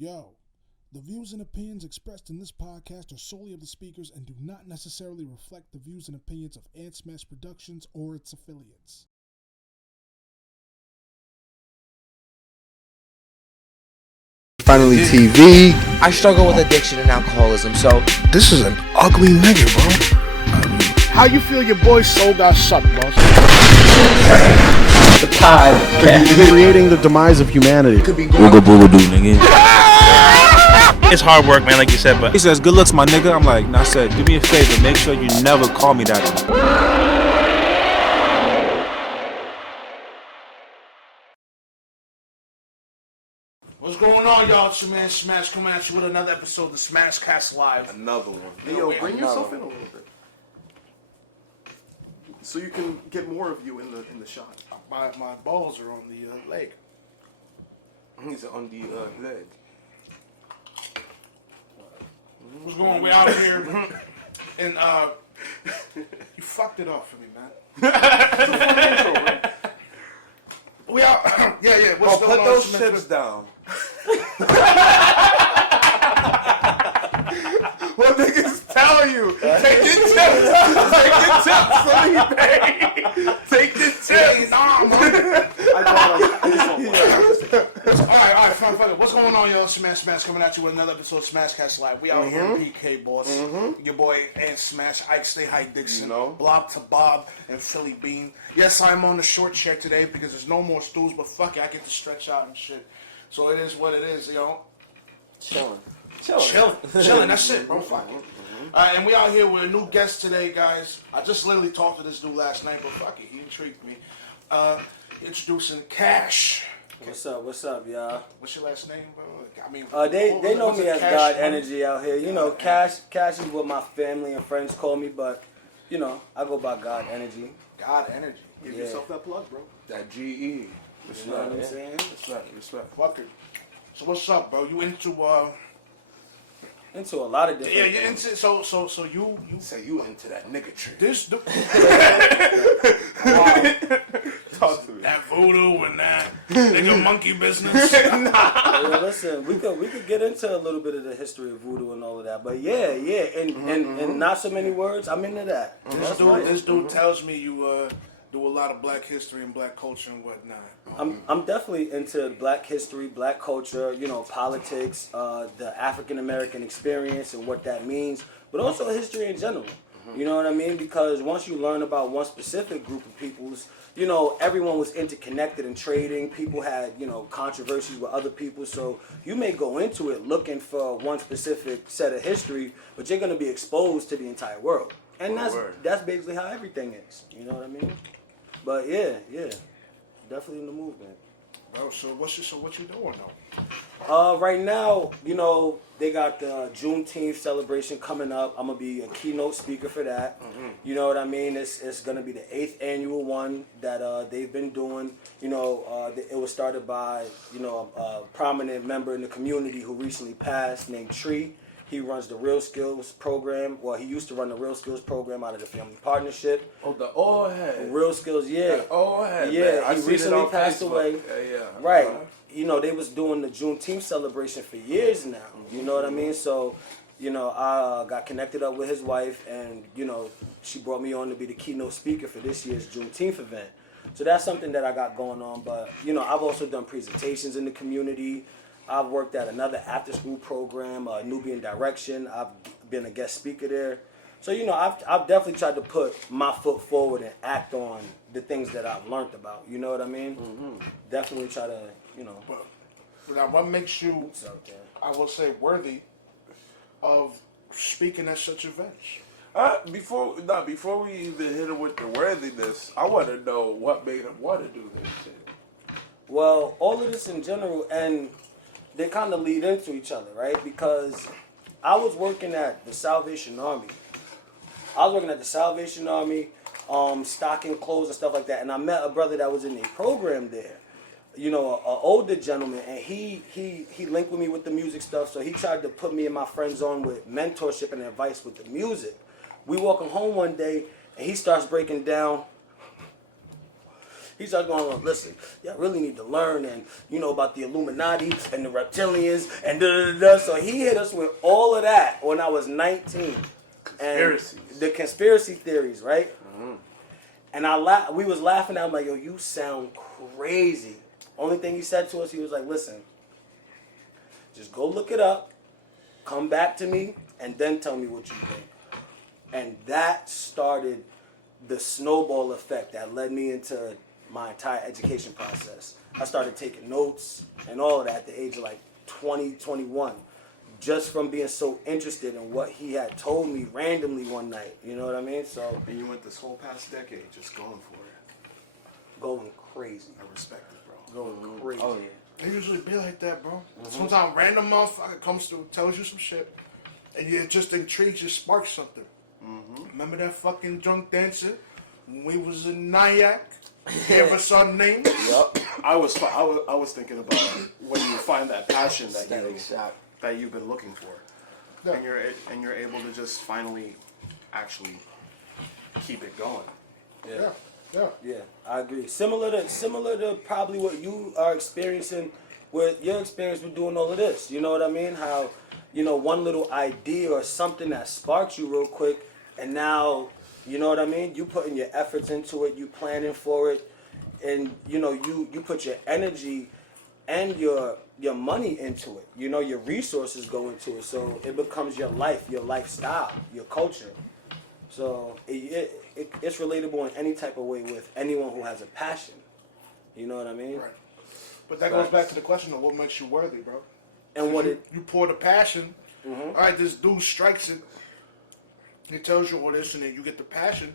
Yo, the views and opinions expressed in this podcast are solely of the speakers and do not necessarily reflect the views and opinions of Ant Smash Productions or its affiliates. Finally TV. I struggle with addiction and alcoholism, so This is an ugly nigga, bro. How you feel your boy's soul got sucked, boss? the pod. Creating the demise of humanity. Booga booga doo, nigga. It's hard work, man, like you said, but he says, good looks, my nigga. I'm like, nah, said, do me a favor, make sure you never call me that. What's going on, y'all? It's your man Smash coming at you with another episode of the Smash Cast Live. Another one. Hey, yo, bring yourself in a little bit, so you can get more of you in the shot. My balls are on the leg. He's on the leg. What's going on? We out here, and you fucked it up for me, man. We out. yeah. What's Put going on, those Smith? chips down. What niggas tell you? Take your tips. Take your tips, Felipe. Take your tips. Nah, man. Alright, fine. What's going on, y'all? Smash coming at you with another episode of Smash Cast Live. We out here in PK, boss. Your boy and Smash, Ike Stay High Dixon, You know. Blob to Bob, and Philly Bean. Yes, I'm on the short check today because there's no more stools, but fuck it, I get to stretch out and shit. So it is what it is, yo. Chilling. Chilling, that's it, bro. Fuck it. Alright, and we out here with a new guest today, guys. I just literally talked to this dude last night, but fuck it, he intrigued me. Introducing Kash. What's up, y'all? What's your last name, bro? I mean, They know what's me it, as Kash, God man? Energy out here. You know, Kash is what my family and friends call me, but you know, I go by God Energy. God Energy. Give Yeah. yourself that plug, bro. That GE. You know what I'm saying? Respect. Fuck it. So what's up, bro? You into Into a lot of different yeah, you things. into so you Say you into that nigga tree. this dude Talk to me. that voodoo and that nigga monkey business. Yeah, listen, we could get into a little bit of the history of voodoo and all of that, but yeah, and not so many words. I'm into that. That's right. This dude tells me you do a lot of black history and black culture and whatnot. I'm definitely into black history, black culture, you know, politics, the African American experience and what that means, but also history in general. You know what I mean? Because once you learn about one specific group of peoples, you know, everyone was interconnected in trading. People had, you know, controversies with other people. So you may go into it looking for one specific set of history, but you're going to be exposed to the entire world. And that's basically how everything is. You know what I mean? But yeah, definitely in the movement. Bro, so what you doing though? Right now, you know, they got the Juneteenth celebration coming up. I'm gonna be a keynote speaker for that. You know what I mean? It's gonna be the 8th annual one that they've been doing. You know, it was started by, you know, a prominent member in the community who recently passed named Tree. He runs the Real Skills program. Well, he used to run the Real Skills program out of the Family Partnership. Oh, the old head. Real Skills, yeah. The old head. Yeah, man. I he seen it recently on passed Facebook. away. Yeah. Right. You know, they was doing the Juneteenth celebration for years now. You know what I mean? So, you know, I got connected up with his wife, and, you know, she brought me on to be the keynote speaker for this year's Juneteenth event. So that's something that I got going on. But, you know, I've also done presentations in the community. I've worked at another after-school program, Nubian Direction. I've been a guest speaker there. So, you know, I've definitely tried to put my foot forward and act on the things that I've learned about. You know what I mean? Definitely try to, you know. But now, what makes you, What's out there? I will say, worthy of speaking at such events? Before we even hit it with the worthiness, I want to know what made him want to do this shit. Well, all of this in general, and they kind of lead into each other, right? Because I was working at the Salvation Army. Stocking clothes and stuff like that, and I met a brother that was in a program there. You know, an older gentleman, and he linked with me with the music stuff, so he tried to put me and my friends on with mentorship and advice with the music. We walking home one day, and he starts breaking down. He starts going, listen, y'all really need to learn and about the Illuminati and the reptilians and da. So he hit us with all of that when I was 19. Conspiracies. And the conspiracy theories, right? And we was laughing at him like, yo, you sound crazy. Only thing he said to us, he was like, listen, just go look it up, come back to me, and then tell me what you think. And that started the snowball effect that led me into my entire education process. I started taking notes and all of that at the age of like 20, 21, just from being so interested in what he had told me randomly one night. You know what I mean? So And you went this whole past decade just going for it. going crazy. I respect it, bro. Going crazy. Oh yeah. They usually be like that, bro. Sometimes random motherfucker comes through, tells you some shit, and it just intrigues you, sparks something. Remember that fucking drunk dancer when we was in Nyack? Gave us our name. Yup. I was thinking about when you find that passion that Static shock. you've been looking for, Yeah. and you're able to just finally actually keep it going. Yeah, yeah. Yeah, I agree. Similar to probably what you are experiencing with your experience with doing all of this. You know what I mean? How, one little idea or something that sparks you real quick, and now, you know what I mean? You putting your efforts into it, you planning for it, and you put your energy and your money into it. Your resources go into it, so it becomes your life, your lifestyle, your culture. So it's relatable in any type of way with anyone who has a passion. You know what I mean? Right. But that goes back to the question of what makes you worthy, bro. And what you pour the passion. All right, this dude strikes it. He tells you what it is, and then you get the passion.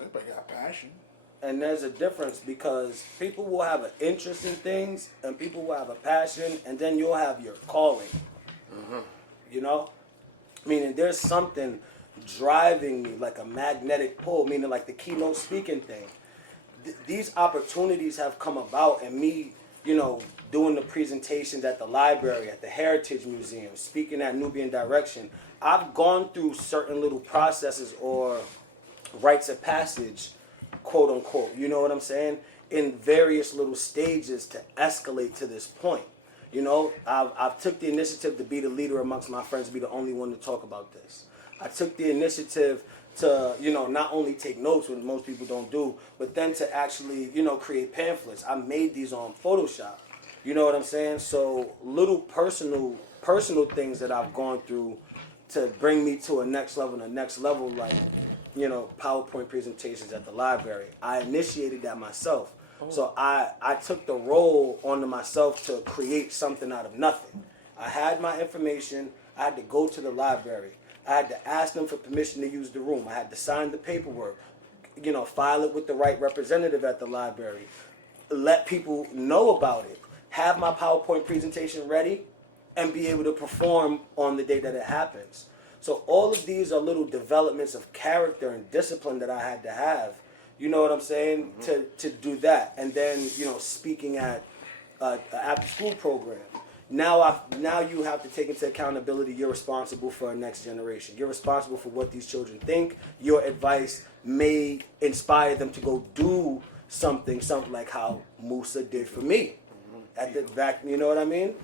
Everybody got passion. and there's a difference because people will have an interest in things, and people will have a passion, and then you'll have your calling. You know, meaning there's something driving me like a magnetic pull, meaning like the keynote speaking thing. These opportunities have come about, and me, you know, doing the presentations at the library, at the Heritage Museum, speaking at Nubian Direction. I've gone through certain little processes or rites of passage, quote unquote, you know what I'm saying, in various little stages to escalate to this point. You know, I've took the initiative to be the leader amongst my friends, be the only one to talk about this. I took the initiative to, you know, not only take notes, which most people don't do, but then to actually, you know, create pamphlets. I made these on Photoshop. You know what I'm saying? So little personal things that I've gone through to bring me to a next level, like, you know, PowerPoint presentations at the library. I initiated that myself. So I took the role onto myself to create something out of nothing. I had my information. I had to go to the library. I had to ask them for permission to use the room. I had to sign the paperwork, you know, file it with the right representative at the library, let people know about it, have my PowerPoint presentation ready, and be able to perform on the day that it happens. So all of these are little developments of character and discipline that I had to have, you know what I'm saying, to do that. And then, you know, speaking at an after-school program. Now you have to take into accountability. You're responsible for our next generation. You're responsible for what these children think. Your advice may inspire them to go do something like how Musa did for me. At the back, you know what I mean?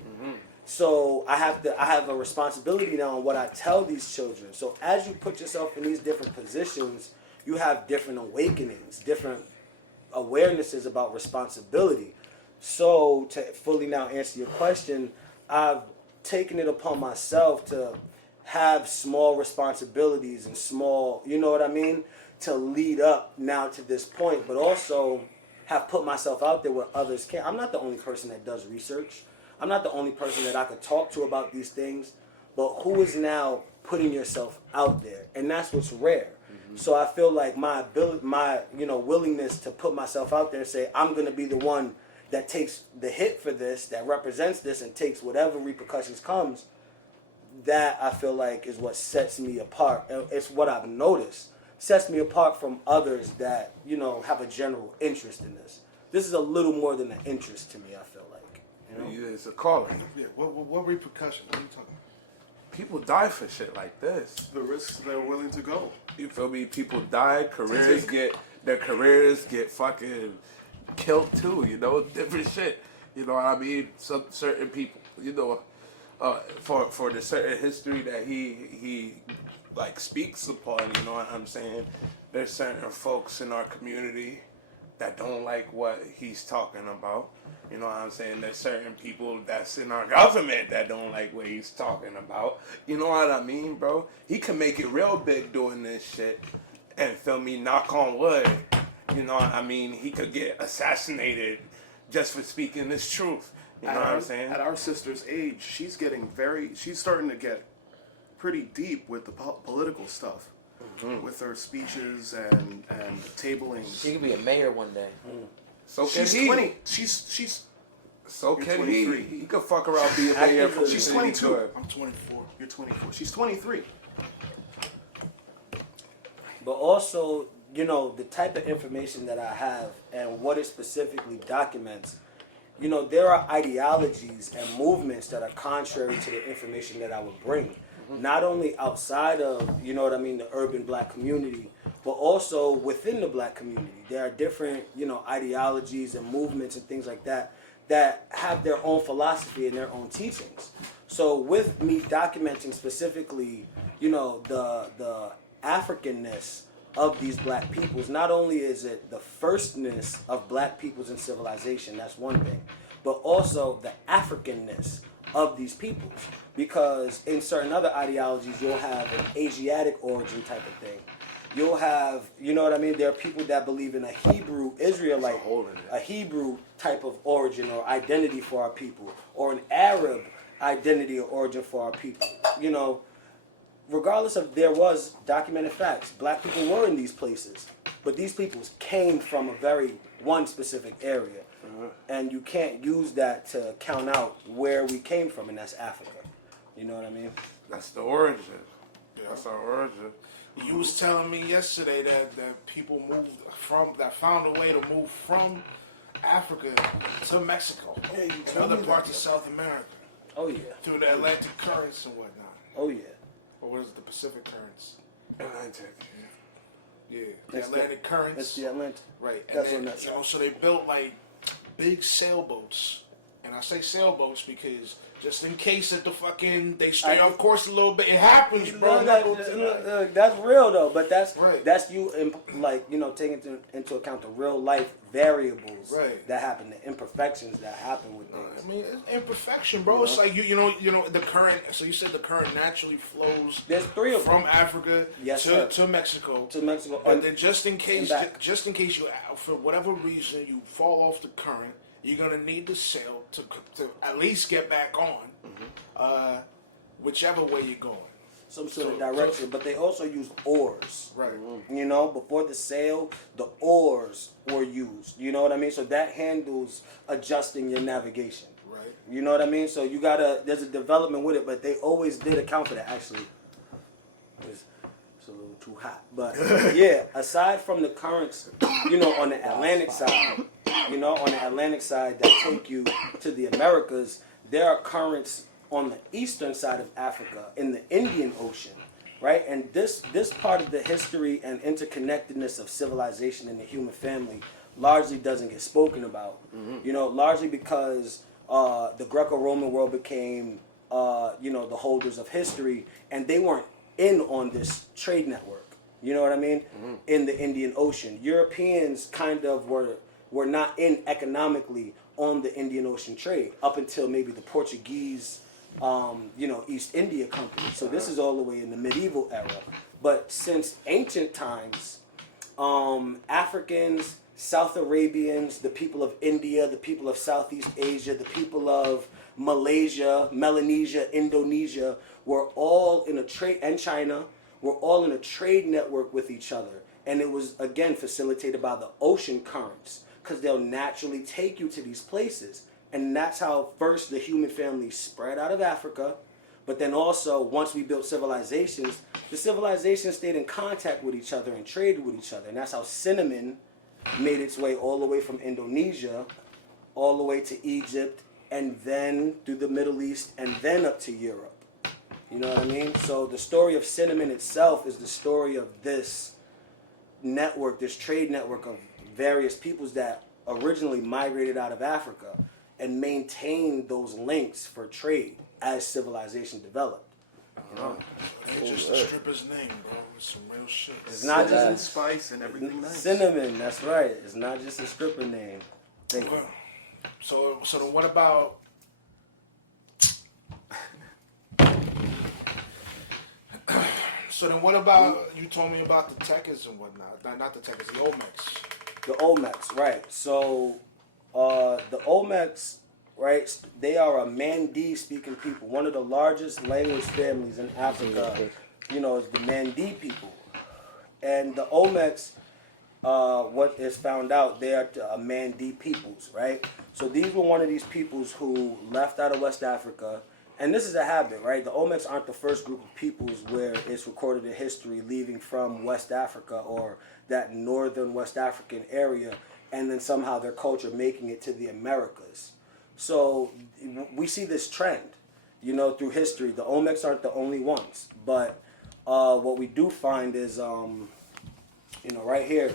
So I have a responsibility now on what I tell these children. So as you put yourself in these different positions, you have different awakenings, different awarenesses about responsibility. So to fully now answer your question, I've taken it upon myself to have small responsibilities and small, you know what I mean, to lead up now to this point, but also have put myself out there where others can't. I'm not the only person that does research. I'm not the only person that I could talk to about these things, but who is now putting yourself out there? And that's what's rare. So I feel like my ability, my, you know, willingness to put myself out there and say, I'm going to be the one that takes the hit for this, that represents this and takes whatever repercussions comes, that I feel like is what sets me apart. It's what I've noticed. Sets me apart from others that, you know, have a general interest in this. This is a little more than an interest to me, I feel like. You know? It's a calling. Yeah, what repercussions? What are you talking about? People die for shit like this. The risks they're willing to go. You feel me? People die, careers get their careers get fucking killed too. You know, different shit. You know what I mean? Some certain people, you know, for the certain history that he like speaks upon. You know what I'm saying? There's certain folks in our community that don't like what he's talking about. You know what I'm saying? There's certain people that's in our government that don't like what he's talking about. You know what I mean, bro? He can make it real big doing this shit. And feel me, knock on wood. You know what I mean? He could get assassinated just for speaking this truth. You know what I'm saying? At our sister's age, she's starting to get pretty deep with the political stuff. With her speeches and tablings. She could be a mayor one day. So can She's he. 20. She's So You're can 23. he. He could fuck around being mayor from She's city 22. to- I'm 24. You're 24. She's 23. But also, you know, the type of information that I have and what it specifically documents, you know, there are ideologies and movements that are contrary to the information that I would bring. Not only outside of, you know what I mean, the urban black community, but also within the black community. There are different, you know, ideologies and movements and things like that that have their own philosophy and their own teachings. So with me documenting specifically, you know, the Africanness of these black peoples, not only is it the firstness of black peoples in civilization, that's one thing, but also the Africanness of these peoples. Because in certain other ideologies, you'll have an Asiatic origin type of thing. You'll have, you know what I mean? There are people that believe in a Hebrew Israelite, a Hebrew type of origin or identity for our people, or an Arab identity or origin for our people. You know, regardless of, there was documented facts. Black people were in these places, but these peoples came from one specific area. And you can't use that to count out where we came from, and that's Africa. You know what I mean? That's the origin. That's our origin. You was telling me yesterday that people found a way to move from Africa to Mexico and other parts of South America. Oh yeah. Through the Atlantic currents and whatnot. Oh yeah. Or what is it, the Pacific currents? Atlantic. Yeah, the Atlantic currents. It's the Atlantic. Right. And That's then, what that's you know, so they built like big sailboats. And I say sailboats because just in case that they stray off course a little bit, it happens, bro. Look, that's real though, but that's Right. that's you taking into account the real life variables Right. that happen, the imperfections that happen with things. I mean, it's imperfection, bro. It's like you know the current. So you said the current naturally flows. There's three of them from Africa to Mexico. To Mexico, and then just in case back. you, for whatever reason, you fall off the current, you're gonna need to sail to at least get back on, whichever way you're going. some sort of direction, but they also use oars. Right. You know, before the sail, the oars were used. You know what I mean? So that handles adjusting your navigation. Right. You know what I mean? So you there's a development with it, but they always did account for that. Actually, it's a little too hot, but yeah. Aside from the currents, you know, on the Atlantic side, that take you to the Americas, there are currents on the eastern side of Africa in the Indian Ocean, right? And this part of the history and interconnectedness of civilization and the human family largely doesn't get spoken about. You know, largely because the Greco-Roman world became, the holders of history, and they weren't in on this trade network. You know what I mean? In the Indian Ocean, Europeans kind of were not in economically on the Indian Ocean trade up until maybe the Portuguese, East India Company. So this is all the way in the medieval era. But since ancient times, Africans, South Arabians, the people of India, the people of Southeast Asia, the people of Malaysia, Melanesia, Indonesia, were all in a trade, and China, were all in a trade network with each other. And it was, again, facilitated by the ocean currents, because they'll naturally take you to these places. And that's how first the human family spread out of Africa. But then also, once we built civilizations, the civilizations stayed in contact with each other and traded with each other. And that's how cinnamon made its way all the way from Indonesia, all the way to Egypt, and then through the Middle East, and then up to Europe. You know what I mean? So the story of cinnamon itself is the story of this network, this trade network of various peoples that originally migrated out of Africa and maintained those links for trade as civilization developed. You know? It's just a stripper's name, bro. It's some real shit. It's not Cinnamon, just spice, and everything nice. cinnamon. That's right. It's not just a stripper name. Thank you. Well, so then what about? So then what about, you told me about the Tekkers and whatnot. Not the Tekkers, the Olmecs. The Olmecs, right. So the Olmecs, right, they are a Mandi speaking people. One of the largest language families in Africa, you know, is the Mandi people. And the Olmecs, what is found out, they are Mandi peoples, right? So these were one of these peoples who left out of West Africa. And this is a habit, right? The Olmecs aren't the first group of peoples where it's recorded in history leaving from West Africa or that northern West African area, and then somehow their culture making it to the Americas. So we see this trend, you know, through history. The Olmecs aren't the only ones, but what we do find is, you know, right here,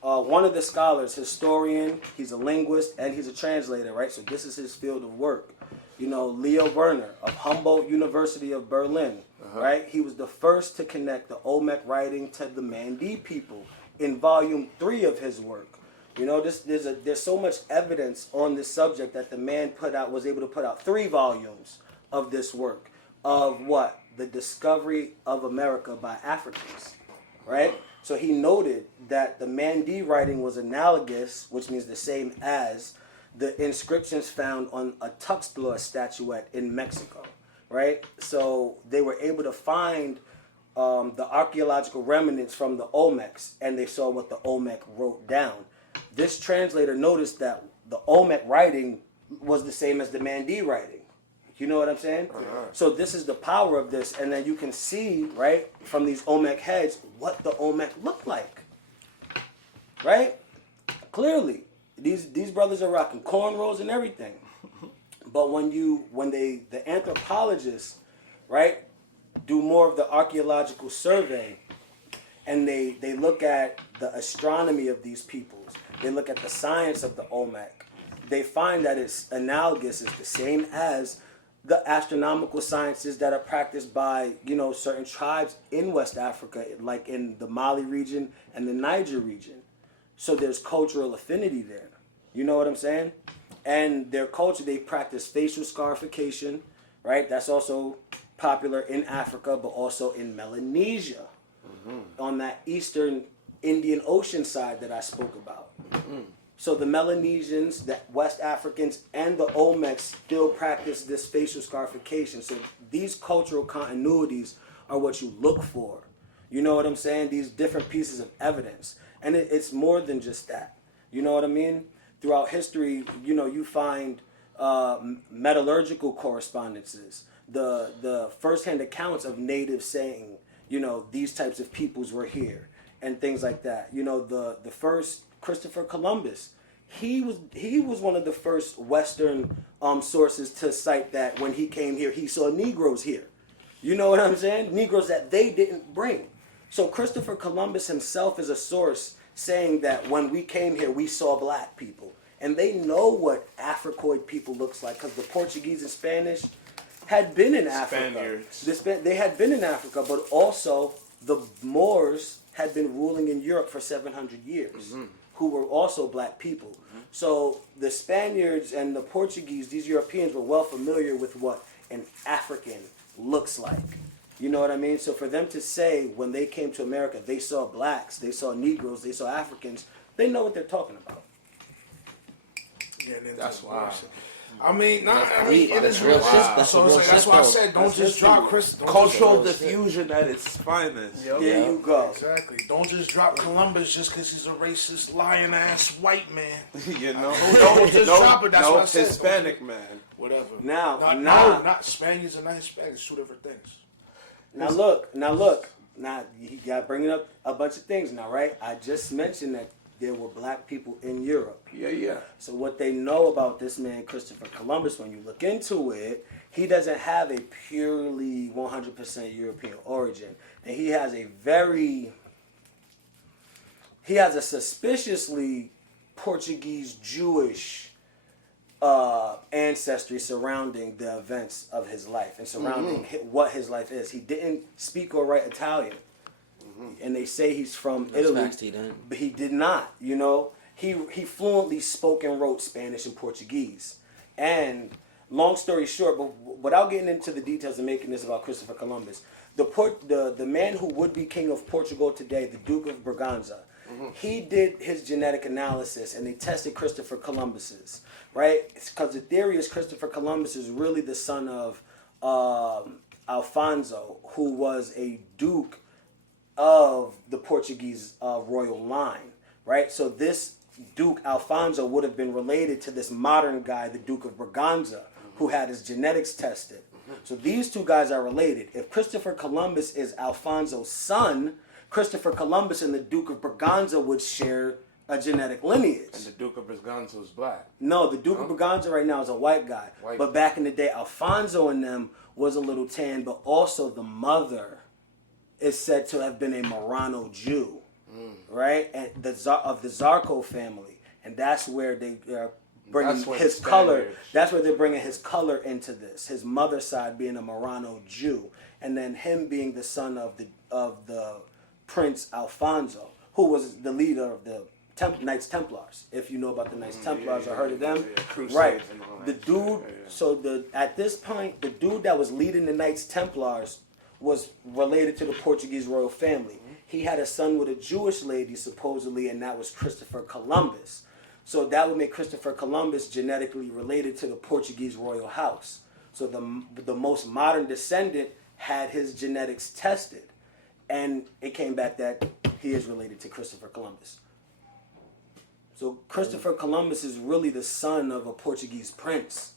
one of the scholars, historian, he's a linguist, and he's a translator, right? So this is his field of work. You know, Leo Werner of Humboldt University of Berlin, right? He was the first to connect the Olmec writing to the Mandi people in volume 3 of his work. You know, there's so much evidence on this subject that the man was able to put out 3 volumes of this work of what? The discovery of America by Africans, right? So he noted that the Mandi writing was analogous, which means the same as the inscriptions found on a Tuxtla statuette in Mexico, right? So they were able to find the archaeological remnants from the Olmecs, and they saw what the Olmec wrote down. This translator noticed that the Olmec writing was the same as the Mandi writing. You know what I'm saying? So this is the power of this, and then you can see, right, from these Olmec heads, what the Olmec looked like, right? Clearly. These brothers are rocking cornrows and everything. But when the anthropologists, right, do more of the archaeological survey, and they look at the astronomy of these peoples, they look at the science of the Olmec, they find that it's analogous, it's the same as the astronomical sciences that are practiced by, you know, certain tribes in West Africa, like in the Mali region and the Niger region. So there's cultural affinity there. You know what I'm saying? And their culture, they practice facial scarification, right? That's also popular in Africa, but also in Melanesia, on that eastern Indian Ocean side that I spoke about. So the Melanesians, the West Africans, and the Olmecs still practice this facial scarification. So these cultural continuities are what you look for. You know what I'm saying? These different pieces of evidence. And it's more than just that. You know what I mean? Throughout history, you know, you find metallurgical correspondences, the first-hand accounts of natives saying, you know, these types of peoples were here, and things like that. You know, the first Christopher Columbus, he was one of the first Western sources to cite that when he came here, he saw Negroes here. You know what I'm saying? Negroes that they didn't bring. So Christopher Columbus himself is a source saying that when we came here, we saw black people. And they know what Africoid people looks like, because the Portuguese and Spanish had been in Africa. They had been in Africa, but also the Moors had been ruling in Europe for 700 years, who were also black people. So the Spaniards and the Portuguese, these Europeans, were well familiar with what an African looks like. You know what I mean? So for them to say when they came to America, they saw blacks, they saw Negroes, they saw Africans, they know what they're talking about. Yeah, That's why. I mean, it is real shit. That's So real it's like, that's shit, why I though. said, don't just drop Chris. Don't Cultural just- diffusion at its finest. Yep. There you go. Exactly. Don't just drop Columbus just because he's a racist, lying ass white man. You know, Don't just drop it. That's what I said. Hispanic man. Whatever. Now, no, not Spaniards and not Hispanics. 2 different things. Now look. Now you got bringing up a bunch of things now, right? I just mentioned that there were black people in Europe. Yeah. So what they know about this man, Christopher Columbus, when you look into it, he doesn't have a purely 100% European origin. And he has a very he has a suspiciously Portuguese Jewish ancestry surrounding the events of his life and surrounding what his life is. He didn't speak or write Italian, and they say he's from Italy, facts, he didn't. but he did not. You know, he fluently spoke and wrote Spanish and Portuguese. And long story short, but without getting into the details and making this about Christopher Columbus, the man who would be king of Portugal today, the Duke of Braganza, he did his genetic analysis and they tested Christopher Columbus's, right? Because the theory is Christopher Columbus is really the son of Alfonso, who was a duke of the Portuguese royal line, right? So this Duke Alfonso would have been related to this modern guy, the Duke of Braganza, who had his genetics tested. So these two guys are related. If Christopher Columbus is Alfonso's son, Christopher Columbus and the Duke of Braganza would share a genetic lineage. And the Duke of Braganza was black. No, the Duke of Braganza right now is a white guy. But back in the day, Alfonso and them was a little tan, but also the mother is said to have been a Marrano Jew. Right, and the Zarco family, and that's where they are bringing his color. That's where they're bringing his color into this. His mother's side being a Marrano Jew, and then him being the son of the Prince Alfonso, who was the leader of the Knights Templars. If you know about the Knights Templars or heard of them, right? The dude. So at this point, the dude that was leading the Knights Templars was related to the Portuguese royal family. He had a son with a Jewish lady, supposedly, and that was Christopher Columbus. So that would make Christopher Columbus genetically related to the Portuguese royal house. So the most modern descendant had his genetics tested, and it came back that he is related to Christopher Columbus. So Christopher Columbus is really the son of a Portuguese prince,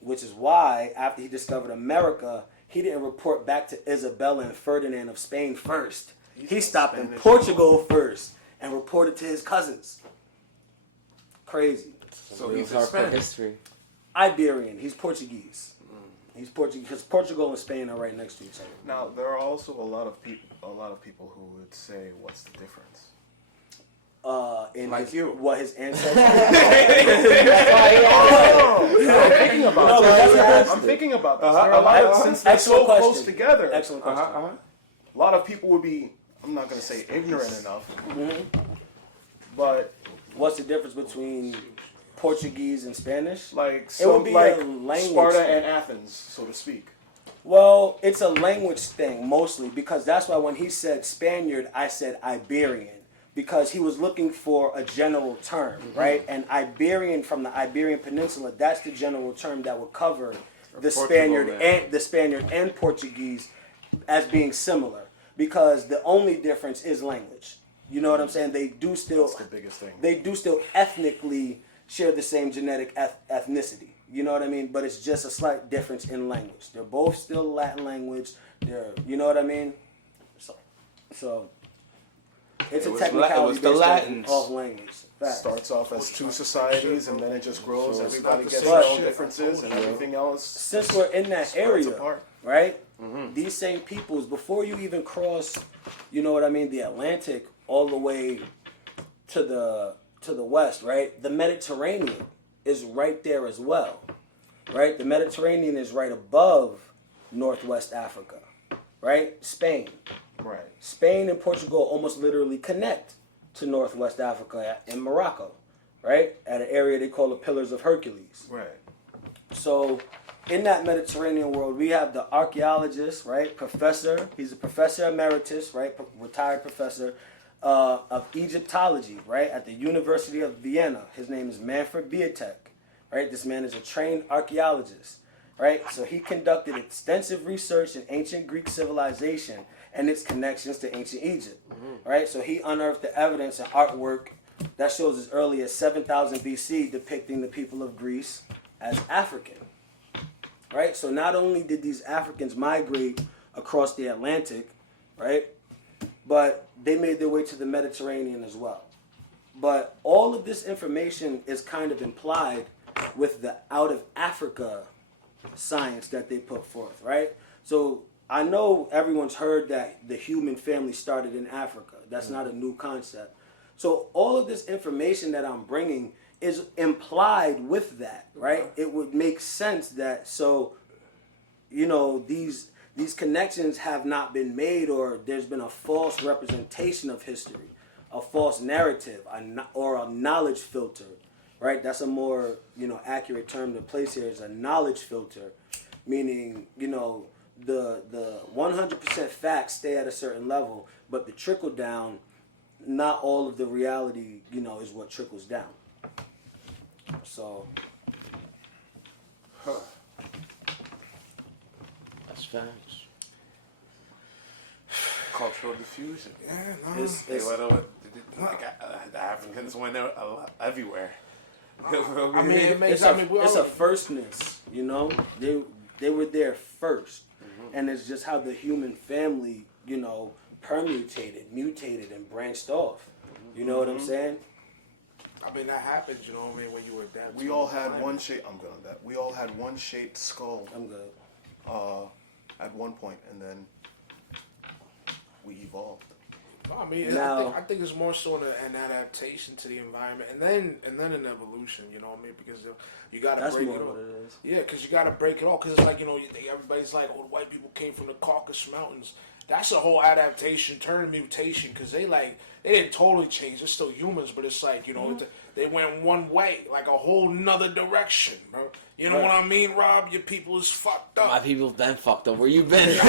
which is why, after he discovered America, he didn't report back to Isabella and Ferdinand of Spain first. He stopped in Portugal first and reported to his cousins. Crazy. So he's Hispanic. History. Iberian. He's Portuguese. He's Portuguese because Portugal and Spain are right next to each other. Now there are also a lot of people who would say, "What's the difference?" In like his, you. What his ancestors. I'm thinking about this. There are a lot of, since they're so close together. Excellent question. A lot of people would be, I'm not going to say ignorant enough, but What's the difference between Portuguese and Spanish? like It would be a language Sparta thing. and Athens, so to speak. Well, it's a language thing mostly because that's why when he said Spaniard, I said Iberian because he was looking for a general term, right? And Iberian from the Iberian Peninsula, that's the general term that would cover the Spaniard and Portuguese as being similar because the only difference is language. You know what I'm saying? They do still That's the biggest thing. They do still ethnically share the same genetic ethnicity. You know what I mean? But it's just a slight difference in language. They're both still Latin language. You know what I mean? So it's a technicality based off language. Facts. Starts off as two societies and then it just grows. Everybody gets their own differences and everything else. Since we're in that area, apart. right? These same peoples, before you even cross, you know what I mean, the Atlantic all the way to the west, right? The Mediterranean is right there as well, right? The Mediterranean is right above Northwest Africa, right? Spain. Right. Spain and Portugal almost literally connect to Northwest Africa in Morocco, right? At an area they call the Pillars of Hercules. Right. So in that Mediterranean world, we have the archaeologist, right? Professor. He's a professor emeritus, right? Retired professor of Egyptology, right? At the University of Vienna. His name is Manfred Bietek, right? This man is a trained archaeologist, right? So he conducted extensive research in ancient Greek civilization and its connections to ancient Egypt, right? So he unearthed the evidence and artwork that shows as early as 7000 BC depicting the people of Greece as African, right? So not only did these Africans migrate across the Atlantic, right, but they made their way to the Mediterranean as well. But all of this information is kind of implied with the out of Africa science that they put forth, right? So I know everyone's heard that the human family started in Africa. That's not a new concept. So all of this information that I'm bringing is implied with that, right? It would make sense that, so, you know, these connections have not been made, or there's been a false representation of history, a false narrative, or a knowledge filter, right? That's a more, you know, accurate term to place here, is a knowledge filter, meaning, you know, the 100% facts stay at a certain level, but the trickle down, not all of the reality, you know, is what trickles down. So, That's facts. Cultural diffusion. Yeah, no. The Africans went there everywhere. I mean, it makes. it's a firstness, you know. They were there first, and it's just how the human family, you know, permutated, mutated, and branched off. You know what I'm saying? I mean, that happens, you know what I mean, when you were dead. We all had one shape. I'm good on that. We all had one shaped skull. I'm good. At one point, and then we evolved. I mean, Now- I think it's more so an adaptation to the environment, and then an evolution. You know what I mean? Because you got to That's break more it what all. it is. Yeah, because you got to break it all. Because it's like, you know, you think everybody's like, oh, the white people came from the Caucasus Mountains. That's a whole adaptation, turn mutation. Because they didn't totally change. They're still humans, but it's like, you know, they went one way, like a whole nother direction, bro. You know what I mean, Rob? Your people is fucked up. My people been fucked up. Where you been? I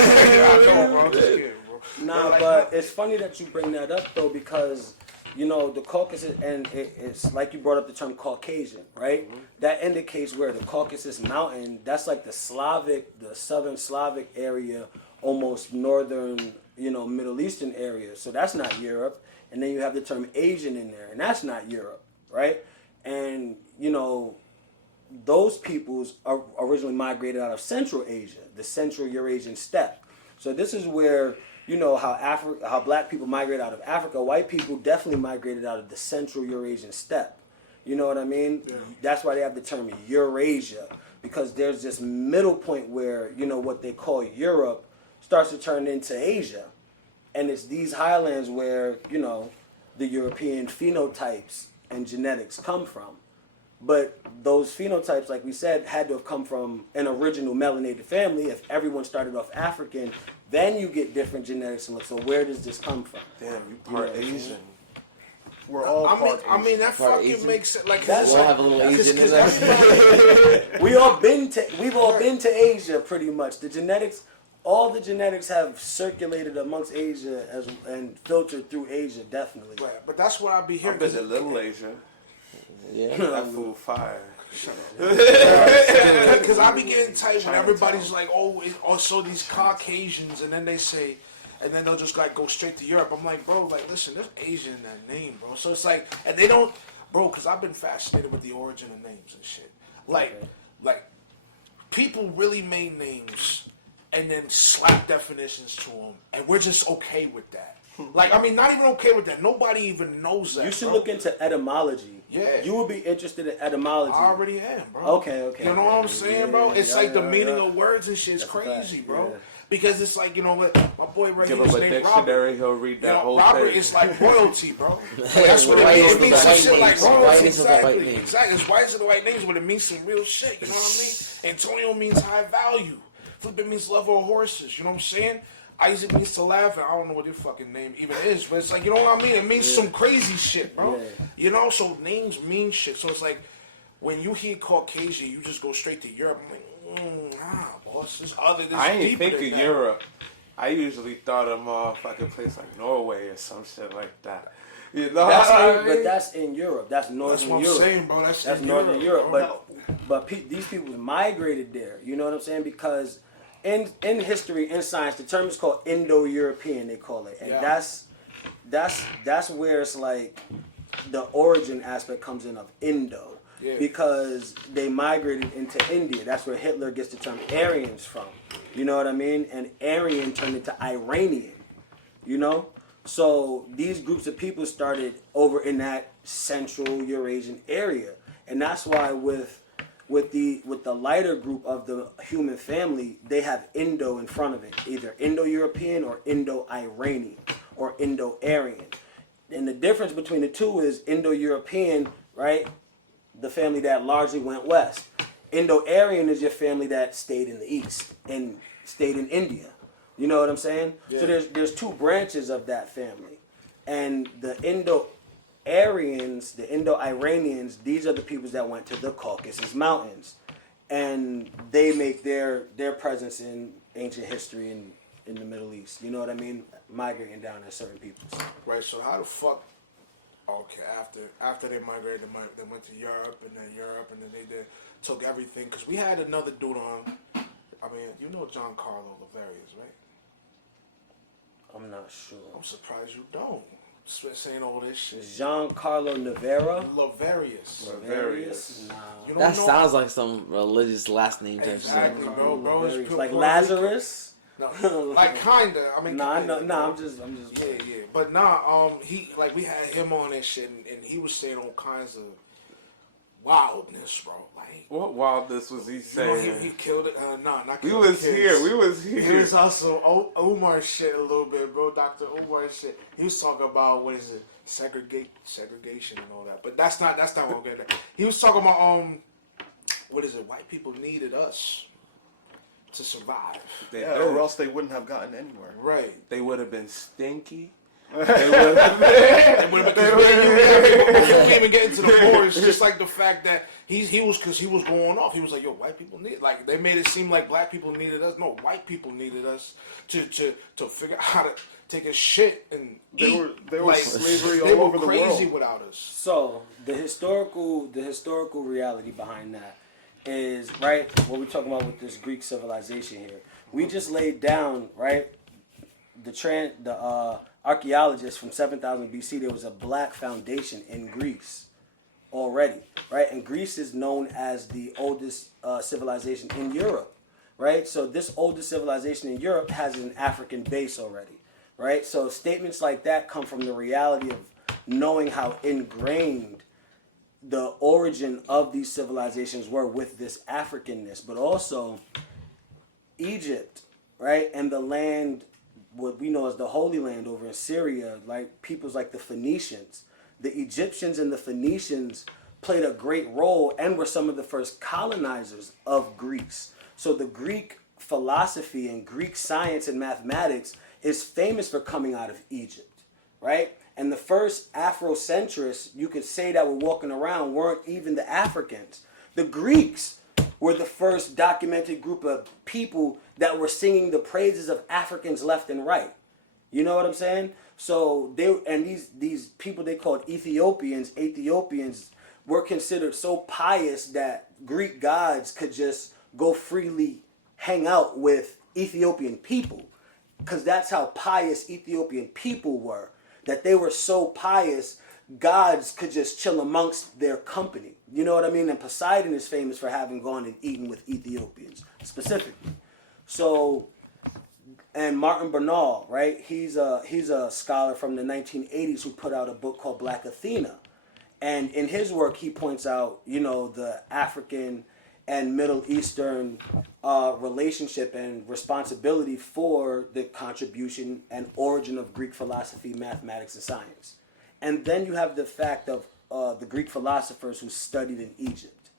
know, bro. I'm just kidding, bro. Nah, but it's funny that you bring that up though, because you know the Caucasus, and it's like you brought up the term Caucasian, right? That indicates where the Caucasus Mountain. That's like the southern Slavic area, almost northern, you know, Middle Eastern area. So that's not Europe. And then you have the term Asian in there, and that's not Europe, right? And you know, those peoples are originally migrated out of Central Asia, the Central Eurasian steppe. So this is where, you know, how black people migrate out of Africa, white people definitely migrated out of the Central Eurasian steppe. You know what I mean? Yeah. That's why they have the term Eurasia, because there's this middle point where, you know, what they call Europe starts to turn into Asia. And it's these highlands where, you know, the European phenotypes and genetics come from. But those phenotypes, like we said, had to have come from an original melanated family. If everyone started off African, then you get different genetics and look. So where does this come from? Damn, you part Asian. We're all part Asian. I mean, that Part fucking Asian? makes sense. Like, We'll have a little Asian in there. We've all been to Asia pretty much. All the genetics have circulated amongst Asia and filtered through Asia, definitely. Right, but that's what I be I hearing. visit Little Asia. Yeah. That food fire. Because I be getting tight when everybody's like, so these Caucasians, and then they say, and then they'll just like go straight to Europe. I'm like, bro, like, listen, there's Asian in that name, bro. So it's like, and they don't, bro, because I've been fascinated with the origin of names and shit. Like people really made names and then slap definitions to them, and we're just okay with that. Like, I mean, not even okay with that. Nobody even knows that. You should bro. look into etymology. Yeah. You would be interested in etymology. I already am, bro. Okay. You know what I'm saying, bro? It's like the meaning yeah. of words and shit's That's a crazy, fact, bro. yeah. Because it's like, you know what, my boy right Give here him is a named dictionary, Robert. he'll read that You know, whole Robert thing. is like royalty, bro. That's what White it is means. It the means some white shit like names. White royalty. is the white Exactly. names. Exactly. It's white is the white names, but it means some real shit. You know what I mean? Antonio means high value. Felipe means lover of horses. You know what I'm saying? Isaac means to laugh, and I don't know what your fucking name even is, but it's like, you know what I mean? It means some crazy shit, bro. Yeah. You know, so names mean shit. So it's like, when you hear Caucasian, you just go straight to Europe. I'm like, boss, this other, this I ain't deeper think than of that. Europe. I usually thought of a fucking place like Norway or some shit like that. You know what I mean? But that's in Europe. That's That's northern what I'm Europe. saying, bro. That's in Northern Europe. bro. But these people migrated there. You know what I'm saying? Because in history, in science, the term is called Indo-European. They call it, and Yeah. that's where it's like the origin aspect comes in of Indo. Yeah. Because they migrated into India. That's where Hitler gets the term Aryans from. You know what I mean? And Aryan turned into Iranian. You know? So these groups of people started over in that Central Eurasian area. And that's why with With the lighter group of the human family, they have Indo in front of it, either Indo-European or Indo-Iranian or Indo-Aryan. And the difference between the two is Indo-European, right? The family that largely went west. Indo-Aryan is your family that stayed in the east and stayed in India. You know what I'm saying? Yeah. So there's two branches of that family. And the Indo-Aryans, the Indo-Iranians, these are the peoples that went to the Caucasus Mountains. And they make their presence in ancient history in the Middle East. You know what I mean? Migrating down at certain peoples. Right, so how the fuck... Okay, after they migrated, they went to Europe, and then they took everything. Because we had another dude on... I mean, you know Giancarlo Laverius, right? I'm not sure. I'm surprised you don't. Saying all this shit. Giancarlo Navera? Laverius. Nah. You don't That know? sounds like some religious last name type Exactly, shit. bro. It's Laverius. pure Like Puerto Rican. Lazarus? No, like kinda. I mean, I'm just. Yeah. But he like we had him on and shit, and he was saying all kinds of wildness, bro. Like What wildness was he you know, saying? he killed it. Not We killed was kids. here. We was He here. was also Omar shit a little bit, bro. Dr. Omar shit. He was talking about what is it, segregation and all that. But that's not what we're getting at. He was talking about what is it? White people needed us to survive. They Yeah, did. or else they wouldn't have gotten anywhere. Right. They would have been stinky. And when before we even get into the war, it's just like the fact that he was going off. He was like, "Yo, white people need." Like they made it seem like black people needed us. No, white people needed us to figure out how to take a shit and There was like, slavery they all were over the crazy world. without us. So the historical reality behind that is right. What we're talking about with this Greek civilization here, we just laid down right. The archaeologists from 7000 BC. There was a black foundation in Greece already, right? And Greece is known as the oldest civilization in Europe, right? So this oldest civilization in Europe has an African base already, right? So statements like that come from the reality of knowing how ingrained the origin of these civilizations were with this Africanness, but also Egypt, right? And the land, what we know as the Holy Land over in Syria, like peoples like the Phoenicians. The Egyptians and the Phoenicians played a great role and were some of the first colonizers of Greece. So the Greek philosophy and Greek science and mathematics is famous for coming out of Egypt, right? And the first Afrocentrists, you could say, that were walking around weren't even the Africans. The Greeks were the first documented group of people that were singing the praises of Africans left and right. You know what I'm saying? So these people they called Ethiopians were considered so pious that Greek gods could just go freely hang out with Ethiopian people, because that's how pious Ethiopian people were, that they were so pious gods could just chill amongst their company. You know what I mean? And Poseidon is famous for having gone and eaten with Ethiopians specifically. So, and Martin Bernal, right? He's a scholar from the 1980s who put out a book called Black Athena. And in his work, he points out, you know, the African and Middle Eastern relationship and responsibility for the contribution and origin of Greek philosophy, mathematics, and science. And then you have the fact of the Greek philosophers who studied in Egypt,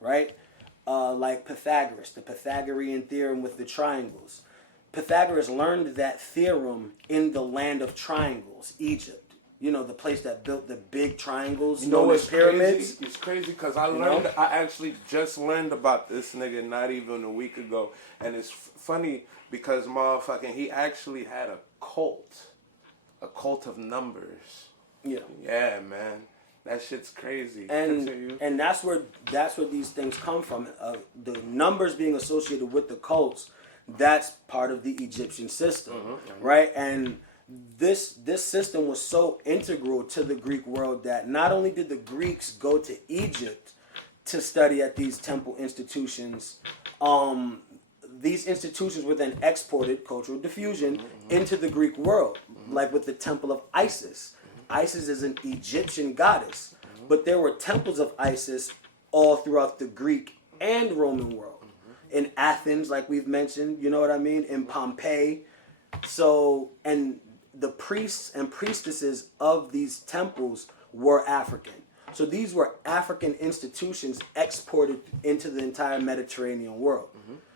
right? Like Pythagoras, the Pythagorean theorem with the triangles. Pythagoras learned that theorem in the land of triangles, Egypt. You know, the place that built the big triangles, known as pyramids. Crazy? It's crazy because I actually just learned about this nigga not even a week ago. And it's funny because motherfucking, he actually had a cult of numbers. Yeah. Yeah, man. That shit's crazy. And that's where these things come from. The numbers being associated with the cults, that's part of the Egyptian system, right? And this system was so integral to the Greek world that not only did the Greeks go to Egypt to study at these temple institutions, these institutions were then exported, cultural diffusion, into the Greek world, like with the temple of Isis. Isis is an Egyptian goddess, but there were temples of Isis all throughout the Greek and Roman world. In Athens, like we've mentioned, you know what I mean? In Pompeii. So, and the priests and priestesses of these temples were African. So these were African institutions exported into the entire Mediterranean world.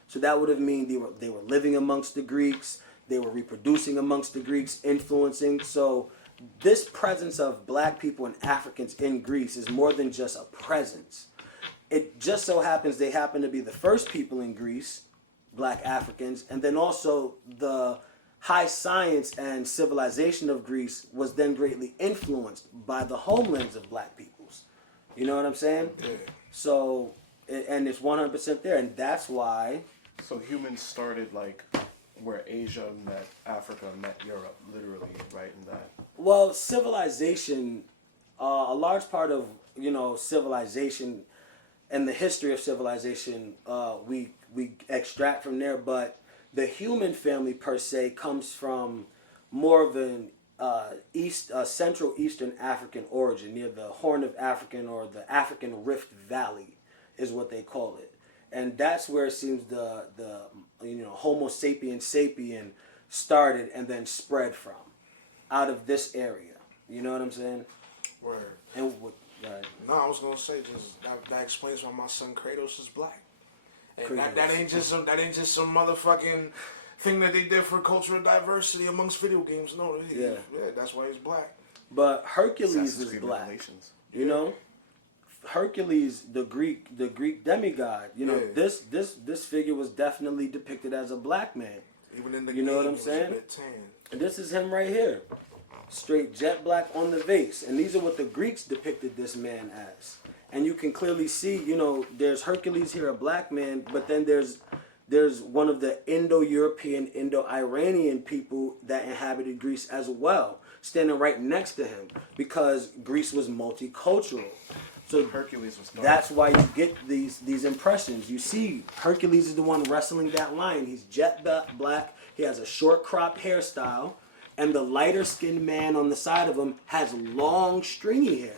So that would have mean they were living amongst the Greeks, they were reproducing amongst the Greeks, influencing. So this presence of black people and Africans in Greece is more than just a presence. It just so happens they happen to be the first people in Greece, black Africans, and then also the high science and civilization of Greece was then greatly influenced by the homelands of black peoples. You know what I'm saying? Yeah. So, and it's 100% there, and that's why. So humans started like where Asia met Africa, met Europe, literally, right in that. Well, civilization, a large part of, civilization and the history of civilization, we extract from there, but the human family per se comes from more of an Central Eastern African origin, near the Horn of African or the African Rift Valley is what they call it. And that's where it seems the Homo sapiens sapien started and then spread from, out of this area. You know what I'm saying? Word. And No, I was gonna say just that explains why my son Kratos is black. And Kratos. that ain't just some motherfucking thing that they did for cultural diversity amongst video games. No, Yeah. that's why he's black. But Hercules Assassin's is Creed black. Revelations. You know, Hercules, the Greek demigod. You know, Yeah. this figure was definitely depicted as a black man. Even in the You know what game, I'm it was a saying? bit tan. And this is him right here, straight jet black on the vase. And these are what the Greeks depicted this man as. And you can clearly see, there's Hercules here, a black man, but then there's one of the Indo-European, Indo-Iranian people that inhabited Greece as well, standing right next to him, because Greece was multicultural. So Hercules was dark. that's why you get these impressions. You see, Hercules is the one wrestling that lion. He's jet black. He has a short cropped hairstyle, and the lighter skinned man on the side of him has long, stringy hair.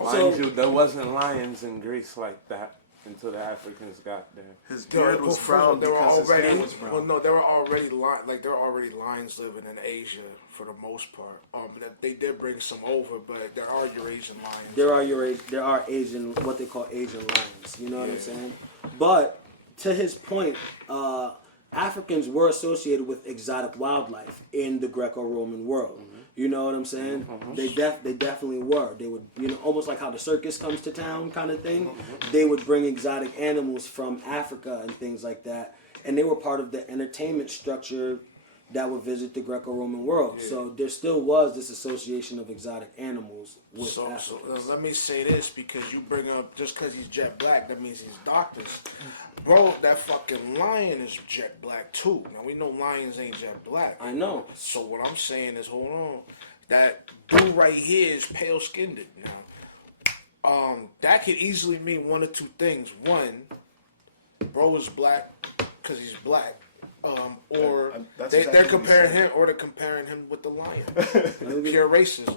Mind you, there wasn't lions in Greece like that until the Africans got there. His beard was brown because his hair was brown. Well, no, there were already lions living in Asia for the most part. They did bring some over, but there are Eurasian lions. There are Asian, what they call Asian lions. You know what I'm saying? But to his point, Africans were associated with exotic wildlife in the Greco-Roman world. You know what I'm saying? They definitely were. They would, almost like how the circus comes to town kind of thing. They would bring exotic animals from Africa and things like that. And they were part of the entertainment structure that would visit the Greco-Roman world. Yeah. So there still was this association of exotic animals with Africa. So let me say this, because you bring up, just because he's jet black, that means he's doctors. Bro, that fucking lion is jet black too. Now we know lions ain't jet black. I know. So what I'm saying is, hold on, that dude right here is pale skinned now. That could easily mean one of two things. One, bro is black because he's black. Or they're comparing him with the lion. Pure racism.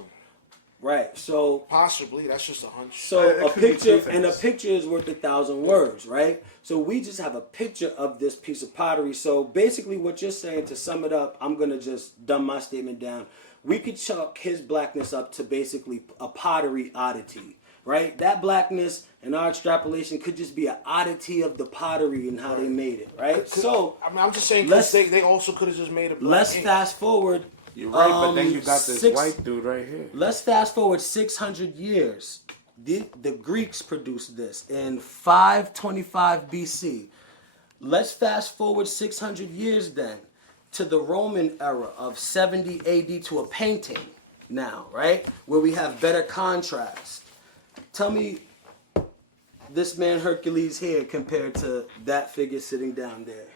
Right. So possibly that's just a hunch. So a picture is worth 1,000 words, right? So we just have a picture of this piece of pottery. So basically, what you're saying, to sum it up, I'm gonna just dumb my statement down. We could chalk his blackness up to basically a pottery oddity, right? That blackness and our extrapolation could just be an oddity of the pottery and how they made it, right? So I'm just saying, they also could have just made it black. Let's fast forward. You're right, but then you got this white dude right here. Let's fast forward 600 years. The Greeks produced this in 525 BC. Let's fast forward 600 years then to the Roman era of 70 AD to a painting now, right? Where we have better contrast. Tell me this man Hercules here compared to that figure sitting down there.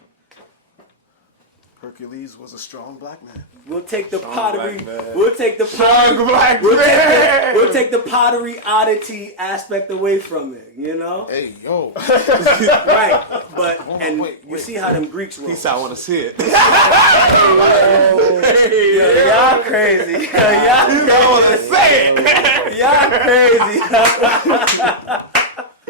Hercules was a strong black man. We'll take the Strong pottery. black man. We'll take the pottery. We'll take the pottery oddity aspect away from it. Hey yo. Right, but you see how them Greeks roll. Peace, I want to see it. Y'all crazy. Y'all crazy. I want to say it. Y'all crazy.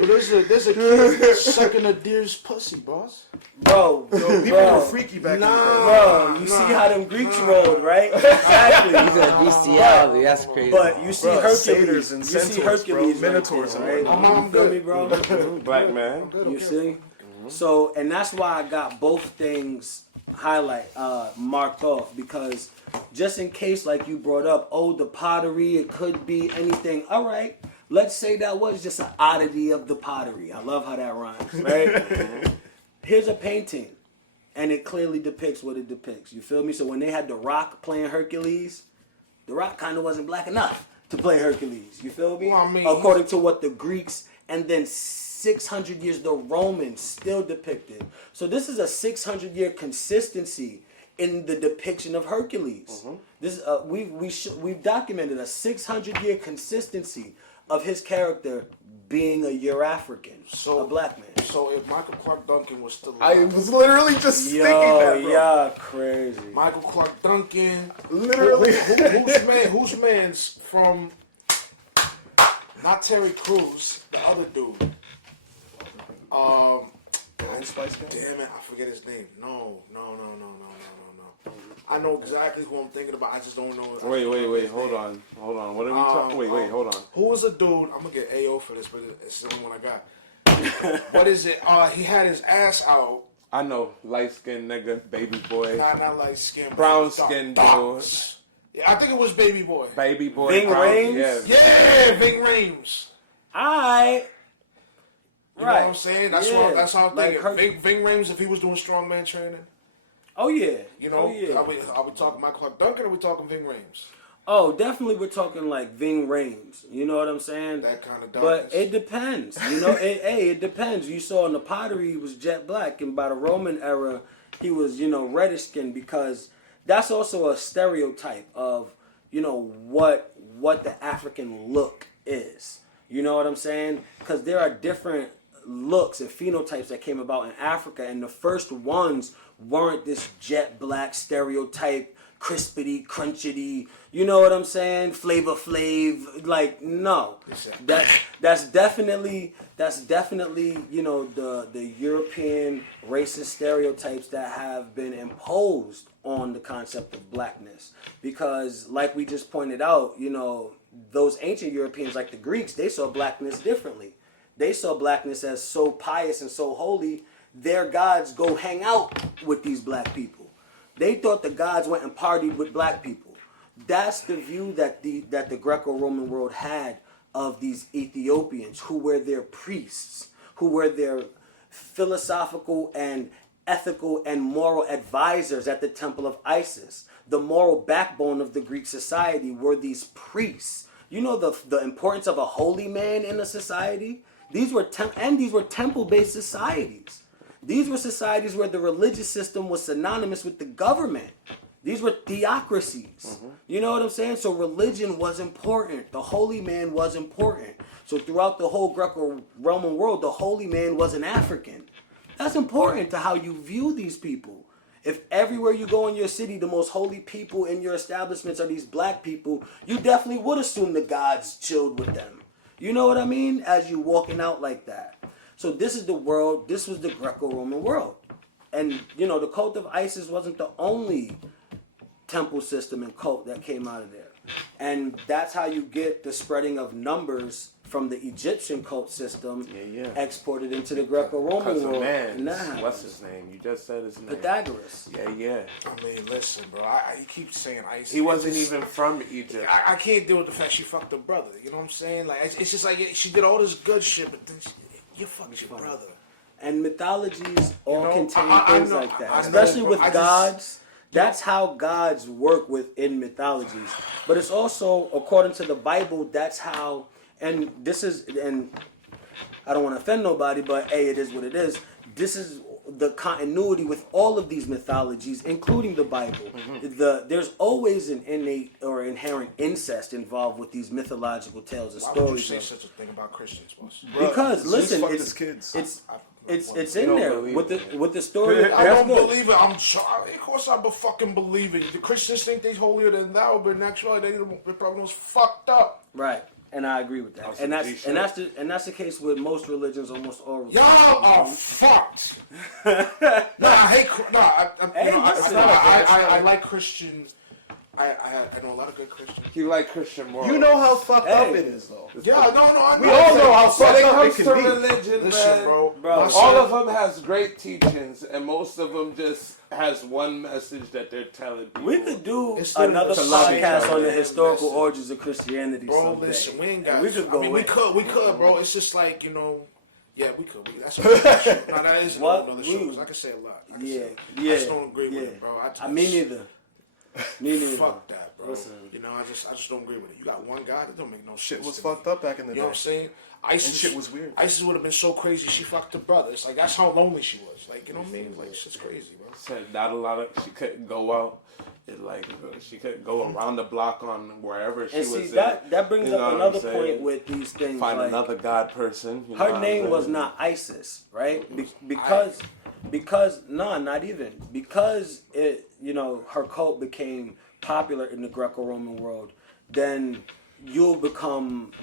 there's a kid sucking a deer's pussy, boss. Bro, People were freaky back in the day. bro, you see how them Greeks rolled, right? Exactly. He's a bestiality. That's crazy. But you see Bro, Hercules, satyrs and you see centaurs, bro, Hercules, minotaurs right and there, right? whatnot. You feel me, bro? Black man. You see? So, and that's why I got both things marked off, because just in case, like you brought up, the pottery, it could be anything. All right, let's say that was just an oddity of the pottery. I love how that rhymes, right? Here's a painting, and it clearly depicts what it depicts. You feel me? So when they had The Rock playing Hercules, The Rock kind of wasn't black enough to play Hercules. You feel me? Well, I mean, according to what the Greeks and then 600 years the Romans still depicted. So this is a 600-year consistency in the depiction of Hercules. This we've documented a 600-year consistency of his character being a Eurafrican, a black man. So if Michael Clark Duncan was still I alive, was literally just thinking that, bro. Yeah, crazy. Michael Clark Duncan, Literally. whose man's from? Not Terry Crews, the other dude. Spice Girl? Damn it, I forget his name. No. I know exactly who I'm thinking about. I just don't know. Wait, hold on. What are we talking? Wait, hold on. Who was a dude? I'm gonna get AO for this, but it's the only one I got. What is it? He had his ass out. I know, light skinned nigga, baby boy, Not light skin. brown skinned dude, Yeah, I think it was Baby Boy. baby boy, Ving brown, Rhames? Yeah, Ving Rhames. Alright. You know what I'm saying? That's how I'm Like thinking. Ving Rhames, if he was doing strongman training. Oh yeah. You know, are we talking Michael Clark Duncan or are we talking Ving Rhames? Oh, definitely we're talking like Ving Rhames. You know what I'm saying? That kind of But it depends. You know, it depends. You saw in the pottery he was jet black, and by the Roman era he was, reddish skinned, because that's also a stereotype of, what the African look is. You know what I'm saying? Because there are different looks and phenotypes that came about in Africa, and the first ones weren't this jet black stereotype, crispity, crunchity, you know what I'm saying? Flavor Flav, like no. That's definitely the European racist stereotypes that have been imposed on the concept of blackness. Because like we just pointed out, those ancient Europeans, like the Greeks, they saw blackness differently. They saw blackness as so pious and so holy, their gods go hang out with these black people. They thought the gods went and partied with black people. That's the view that the Greco-Roman world had of these Ethiopians, who were their priests, who were their philosophical and ethical and moral advisors at the temple of Isis. The moral backbone of the Greek society were these priests. You know the importance of a holy man in a society? These were temple-based societies. These were societies where the religious system was synonymous with the government. These were theocracies. You know what I'm saying? So religion was important. The holy man was important. So throughout the whole Greco-Roman world, the holy man was an African. That's important to how you view these people. If everywhere you go in your city, the most holy people in your establishments are these black people, you definitely would assume the gods chilled with them. You know what I mean? As you walking out like that. So this is the world, this was the Greco-Roman world. And, the cult of Isis wasn't the only temple system and cult that came out of there. And that's how you get the spreading of numbers from the Egyptian cult system exported into the Greco-Roman world. What's his name? You just said his name. Pythagoras. Yeah. I mean, listen, bro. He keeps saying Isis. He wasn't even from Egypt. I can't deal with the fact she fucked her brother. You know what I'm saying? Like, it's just like she did all this good shit, but then you fucked your brother. And mythologies all contain I things know, like that, I know, especially with I gods. That's how gods work within mythologies. But it's also, according to the Bible, that's how, and I don't want to offend nobody, but it is what it is. This is the continuity with all of these mythologies, including the Bible. There's always an innate or inherent incest involved with these mythological tales and Why stories. would you say such a thing about Christians, boss? Because listen, it's in there with the story. I don't believe it. Of course I fucking believe it. The Christians think they're holier than thou, but in actuality they're probably most fucked up. Right. And I agree with that. On And some that's G shit. the case with most religions, almost all religions. Y'all are fucked. I hate. I like Christians. I know a lot of good Christians. You like Christian morals. You know how fucked up it is, though. Yeah, I We all know how When fucked it up comes it to can be. religion, Listen, man, bro. all of them has great teachings, and most of them just has one message that they're telling people. We could do It's still another to love each podcast other, on the man. historical Listen. origins of Christianity Bro, someday. listen, we ain't And got. we could go we in. could, bro. It's just like yeah, we could. That's what no, that is What? another show. 'Cause I can say a lot. I Yeah, just don't agree with it, bro. Me neither. Me neither. Fuck that, bro. Listen. You know, I just don't agree with it. You got one guy that don't make no Shit sense. was to fucked me. up back in the You day. know what I'm saying? ISIS shit was weird. ISIS would have been so crazy. She fucked her brother. It's like that's how lonely she was. Like, you know what I mean? Like, shit's crazy, bro. Said not a lot of. She couldn't go out. And like she couldn't go around the block on wherever she And was. see, that brings You know up what another I'm saying? point with these things. Find like, another God person. You know her what name I'm was saying? not ISIS, right? Not even because it, her cult became popular in the Greco-Roman world. Then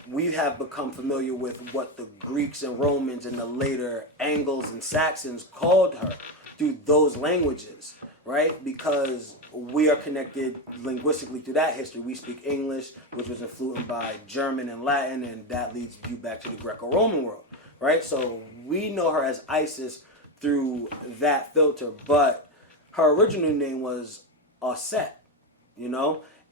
we have become familiar with what the Greeks and Romans and the later Angles and Saxons called her through those languages, right? Because we are connected linguistically through that history. We speak English, which was influenced by German and Latin, and that leads you back to the Greco-Roman world, right? So we know her as Isis through that filter, but her original name was Osset,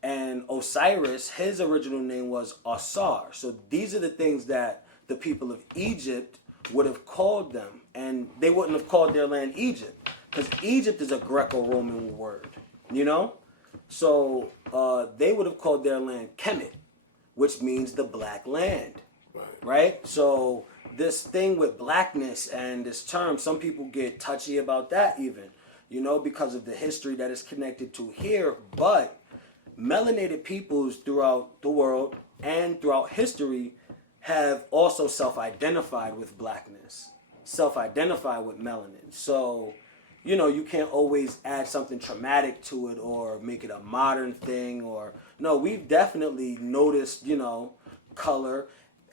and Osiris, his original name was Osar. So these are the things that the people of Egypt would have called them, and they wouldn't have called their land Egypt, because Egypt is a Greco-Roman word, So they would have called their land Kemet, which means the black land, right? So this thing with blackness and this term, some people get touchy about that even, because of the history that is connected to here, but melanated peoples throughout the world and throughout history have also self-identified with blackness, self-identified with melanin. So, you can't always add something traumatic to it or make it a modern thing no, we've definitely noticed, color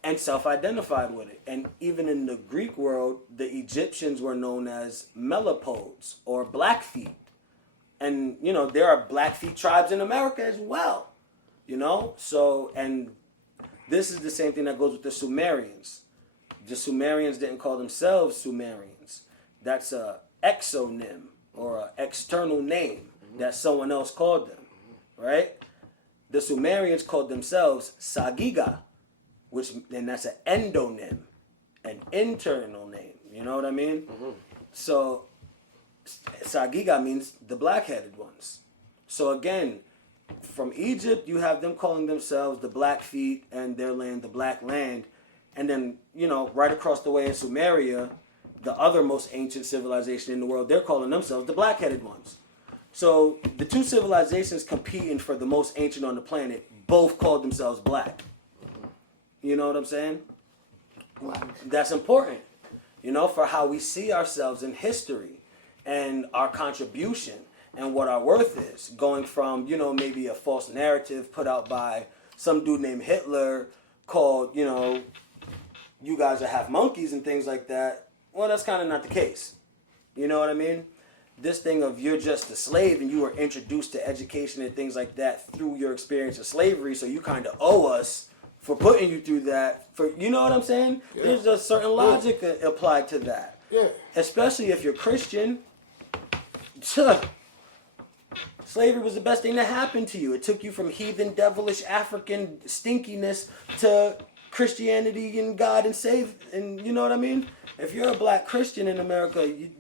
and self-identified with it. And even in the Greek world, the Egyptians were known as Melapodes or Blackfeet. And, there are Blackfeet tribes in America as well, So, and this is the same thing that goes with the Sumerians. The Sumerians didn't call themselves Sumerians. That's a exonym or an external name that someone else called them, right? The Sumerians called themselves Sagiga, and that's an endonym, an internal name. You know what I mean? So Sagiga means the black-headed ones. So again, from Egypt, you have them calling themselves the Blackfeet and their land, the Black Land. And then, right across the way in Sumeria, the other most ancient civilization in the world, they're calling themselves the black-headed ones. So the two civilizations competing for the most ancient on the planet both called themselves black. You know what I'm saying? That's important, for how we see ourselves in history and our contribution and what our worth is, going from, maybe a false narrative put out by some dude named Hitler called, you guys are half monkeys and things like that. Well, that's kind of not the case. You know what I mean? This thing of you're just a slave and you were introduced to education and things like that through your experience of slavery, so you kind of owe us for putting you through that. You know what I'm saying? Yeah. There's a certain logic applied to that. Yeah. Especially if you're Christian. Slavery was the best thing that happened to you. It took you from heathen, devilish, African stinkiness to Christianity and God and save. And you know what I mean? If you're a black Christian in America,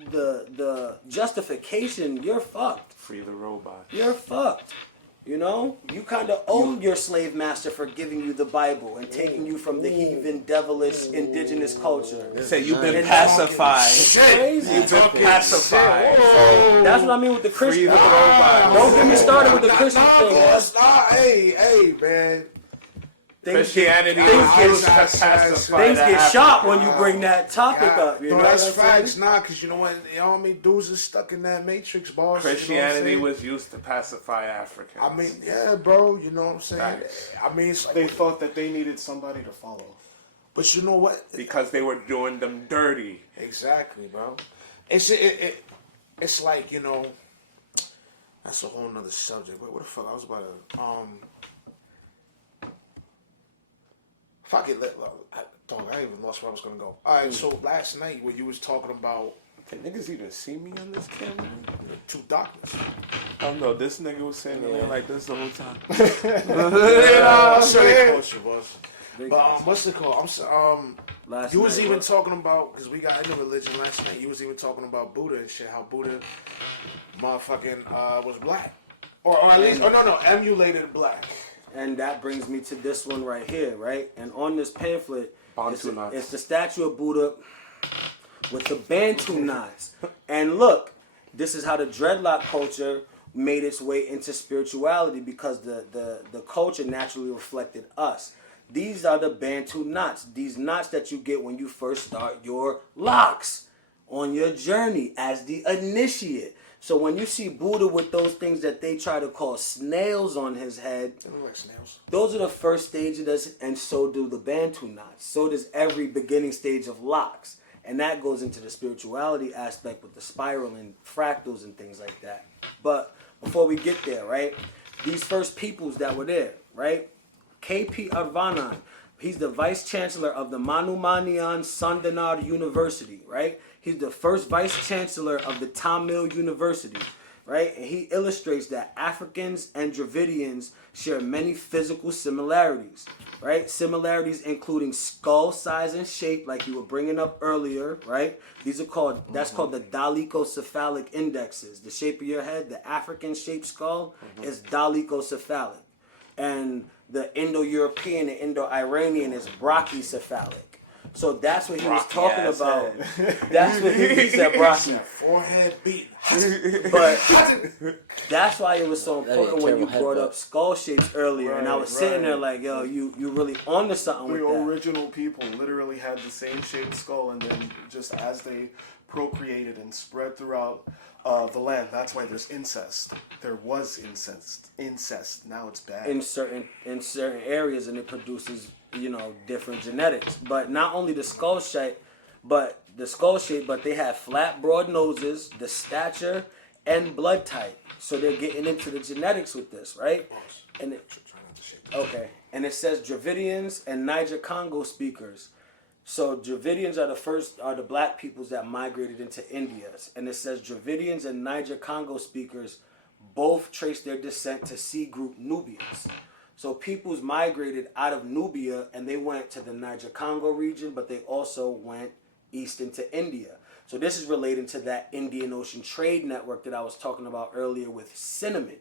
the justification, you're fucked. Free the robot. You're fucked. You kind of owe your slave master for giving you the Bible and taking you from the heathen, devilish, indigenous culture. Say you've been pacified. Crazy. You've been pacified. That's what I mean with the Christian. Free the robot. Don't get me started with the Christian thing. Hey, man. Christianity things was get- used to pacify Things the get sharp Africans. when you bring that topic up. You no, know that's what I'm saying? facts, nah, because you know what? You know what I mean? Dudes is stuck in that matrix, boss. Christianity you know what I'm was used to pacify Africans. saying? I mean, yeah, bro, you know what I'm saying? Facts. I mean, it's like, They thought that they needed somebody to follow. but you know what? because they were doing them dirty. Exactly, bro. It's like, you know, that's a whole nother subject. Wait, what the fuck? I was about to, fuck it, I even lost where I was gonna go. All right, so last night when you was talking about Can niggas even see me on this camera? two darkness, I don't know. This nigga was sitting there like this the whole time. I'm saying, coach you was. Big But guys. what's it called? Last You was night, even what? talking about, because we got into religion last night. You was even talking about Buddha and shit. How Buddha, motherfucking, was black, or at least, no, emulated black. And that brings me to this one right here, right? And on this pamphlet, Bantu knots. it's the statue of Buddha with the Bantu knots. And look, this is how the dreadlock culture made its way into spirituality, because the culture naturally reflected us. These are the Bantu knots. These knots that you get when you first start your locks on your journey as the initiate. So when you see Buddha with those things that they try to call snails on his head, They look like snails. those are the first stage of this, and so do the Bantu knots. So does every beginning stage of locks. And that goes into the spirituality aspect with the spiral and fractals and things like that. But before we get there, right, these first peoples that were there, right, K.P. Arvanan, he's the vice chancellor of the Manumanian Sandanar University, right? He's the first vice chancellor of the Tamil University, right? And he illustrates that Africans and Dravidians share many physical similarities, right? Similarities including skull size and shape, like you were bringing up earlier, right? These are called, that's called the dolichocephalic indexes. The shape of your head, the African shaped skull is dolichocephalic. And the Indo-European and Indo-Iranian is brachycephalic. So that's what he was talking Brocky-ass about. That's what he said, Brocky. Forehead beat. But that's why it was so important when you terrible brought headbutt. up skull shapes earlier. And I was sitting there like, yo, you really onto something The with that. original people literally had the same shaped skull, and then just as they procreated and spread throughout the land, that's why there's incest. There was incest. Now it's bad. in certain areas, and it produces, you know, different genetics. But not only the skull shape, but they have flat, broad noses, the stature, and blood type. So they're getting into the genetics with this, right? And and it says Dravidians and Niger Congo speakers. So Dravidians are the black peoples that migrated into India. And it says Dravidians and Niger Congo speakers both trace their descent to C group Nubians. So peoples migrated out of Nubia and they went to the Niger Congo region, but they also went east into India. So this is relating to that Indian Ocean trade network that I was talking about earlier with cinnamon,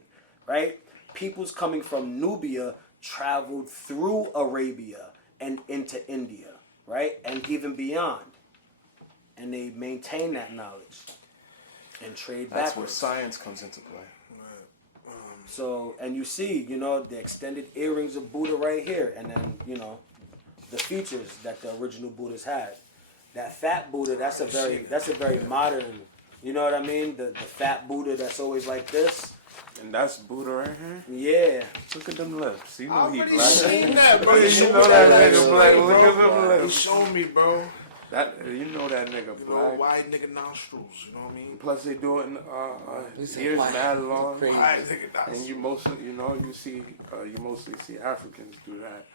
right? Peoples coming from Nubia traveled through Arabia and into India, right? And even beyond. And they maintain that knowledge and trade That's where backwards. science comes into play. So, and you see, you know, the extended earrings of Buddha right here, and then, you know, the features that the original Buddhas had. That fat Buddha, that's a very modern, you know what I mean? The fat Buddha that's always like this. And that's Buddha right here. Yeah. Look at them lips. You know I he already black. seen that, bro. You showed know me that last nigga night, black. bro. Look at them He lips. showed me, bro. That you know that nigga Little black. wide nigga nostrils, you know what I mean? Plus they doing said ears white. mad long. Crazy. Wide nigga nostrils. And you mostly see Africans do that.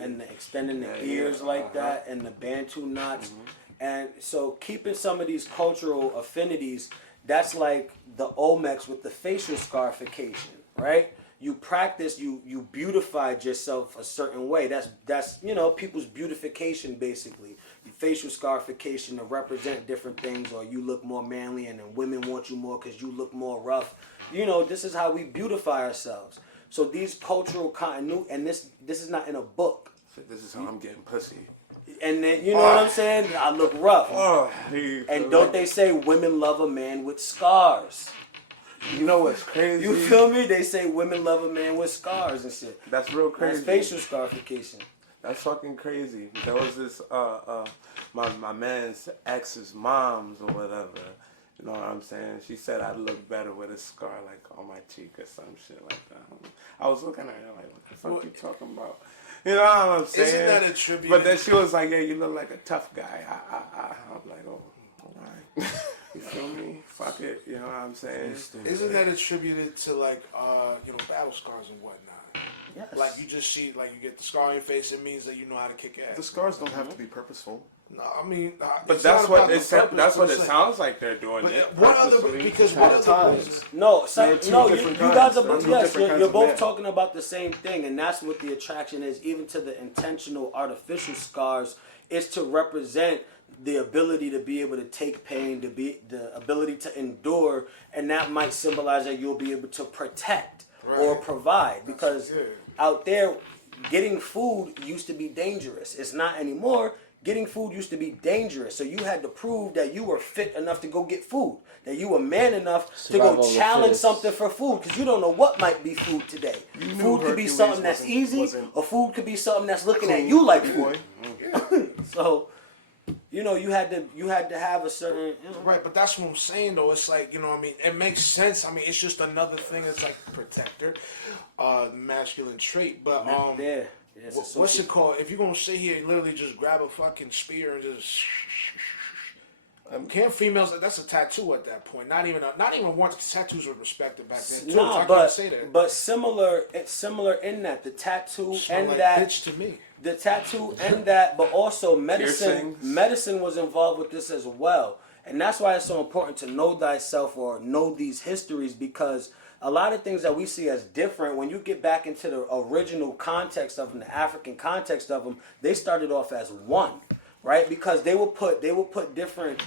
And the extending the Yeah, ears yeah, like that, and the Bantu knots. And so keeping some of these cultural affinities, that's like the Olmecs with the facial scarification, right? You practice, you beautified yourself a certain way. That's you know, people's beautification basically. Facial scarification to represent different things, or you look more manly and then women want you more because you look more rough. You know, this is how we beautify ourselves. So these cultural continuity, and this is not in a book. This is how I'm getting pussy. And then, you know what I'm saying? I look rough. Oh, And don't they say women love a man with scars? You know what's crazy? You feel me? They say women love a man with scars and shit. That's real crazy. That's facial scarification. That's fucking crazy. There was this my man's ex's mom's or whatever. You know what I'm saying? She said I'd look better with a scar like on my cheek or some shit like that. I was looking at her like, what the fuck you talking about? You know what I'm saying? Isn't that a tribute? But then she was like, yeah, you look like a tough guy. I'm like, oh, all right. You feel me? Fuck it. You know what I'm saying? Isn't that attributed to like battle scars and whatnot? Yes. Like you just see, like you get the scar on your face, it means that you know how to kick ass. The scars don't have to be purposeful. No, I mean, but it's that's not what about it the said. purpose, That's what but it it's sounds like they're doing like, it. what other? Purposefully. Because At what other times. reason? No, They're two you different guys kinds. are, They're two yes, different kinds you're of both men. talking about the same thing, and that's what the attraction is, even to the intentional artificial scars, is to represent the ability to be able to take pain, to be the ability to endure, and that might symbolize that you'll be able to protect or provide, because out there, getting food used to be dangerous. It's not anymore. Getting food used to be dangerous, so you had to prove that you were fit enough to go get food, that you were man enough Survival to of go the challenge fittest. something for food, because you don't know what might be food today. You knew Food could be Hercules something that's wasn't- easy, wasn't or food could be something that's looking at clean, you like boy. food. So, you know, you had to have a certain, you know. Right, but that's what I'm saying though. It's like, you know what I mean? It makes sense. I mean, it's just another thing that's like protector, masculine trait. But There. Yeah, it's what's it associated. called? If you're gonna sit here and literally just grab a fucking spear and just can't females? That's a tattoo at that point. Not even once tattoos were respected back then. Too, so I No, can't say that. but similar. It's similar in that the tattoo Smell and like that bitch to me. the tattoo and that, but also medicine. Piercings. Medicine was involved with this as well, and that's why it's so important to know thyself or know these histories, because a lot of things that we see as different, when you get back into the original context of them, the African context of them, they started off as one, right? Because they will put different,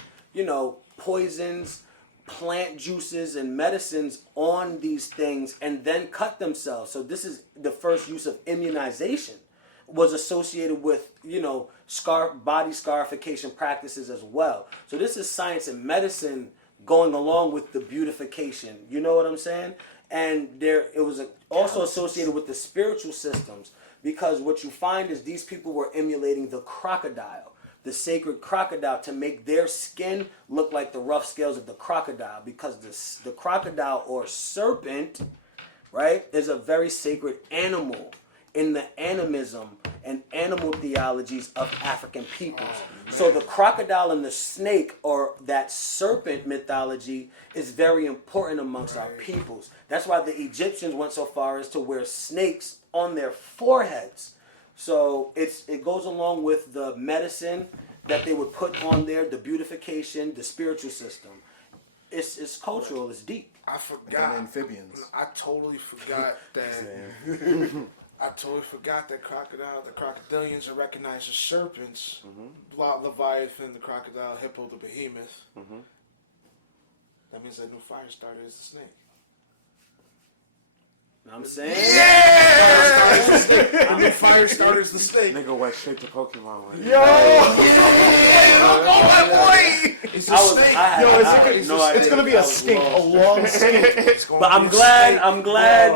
poisons, plant juices, and medicines on these things and then cut themselves. So this is the first use of immunization, was associated with, body scarification practices as well. So this is science and medicine going along with the beautification. You know what I'm saying? And it was also associated with the spiritual systems, because what you find is these people were emulating the crocodile, the sacred crocodile, to make their skin look like the rough scales of the crocodile, because the crocodile or serpent, right, is a very sacred animal in the animism and animal theologies of African peoples. So the crocodile and the snake, or that serpent mythology, is very important amongst our peoples. That's why the Egyptians went so far as to wear snakes on their foreheads. So it goes along with the medicine that they would put on there, the beautification, the spiritual system. It's cultural, it's deep. I forgot. And amphibians. I totally forgot that. I totally forgot that the crocodilians are recognized as serpents. Leviathan, the crocodile, Hippo, the behemoth. That means that new fire starter is the snake. Know what I'm saying? The new fire starter is the snake. Nigga went straight to Pokemon. Like, It's a snake. It's gonna be a skink, a long skink. But I'm glad, know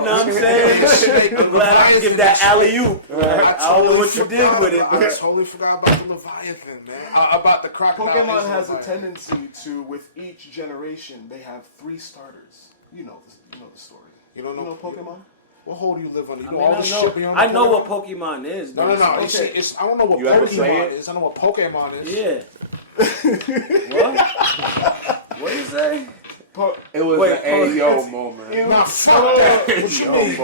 what I'm saying? I'm glad I can give that alley-oop. I don't know what you did with it, I but totally forgot about the Leviathan, man. About the crocodile. Pokemon is has a Leviathan. tendency to, with each generation, they have 3 starters. You know the story. You don't know, You know Pokemon? What hole do you live under? You I know mean, all I this know, shit, but you don't I know Pokemon? what Pokemon is. No. Okay. It's I don't know what You ever play Pokemon it? is. I know what Pokemon is. Yeah. What? What you say? it was Wait, an Ayo moment. Nah, fuck that. What you mean?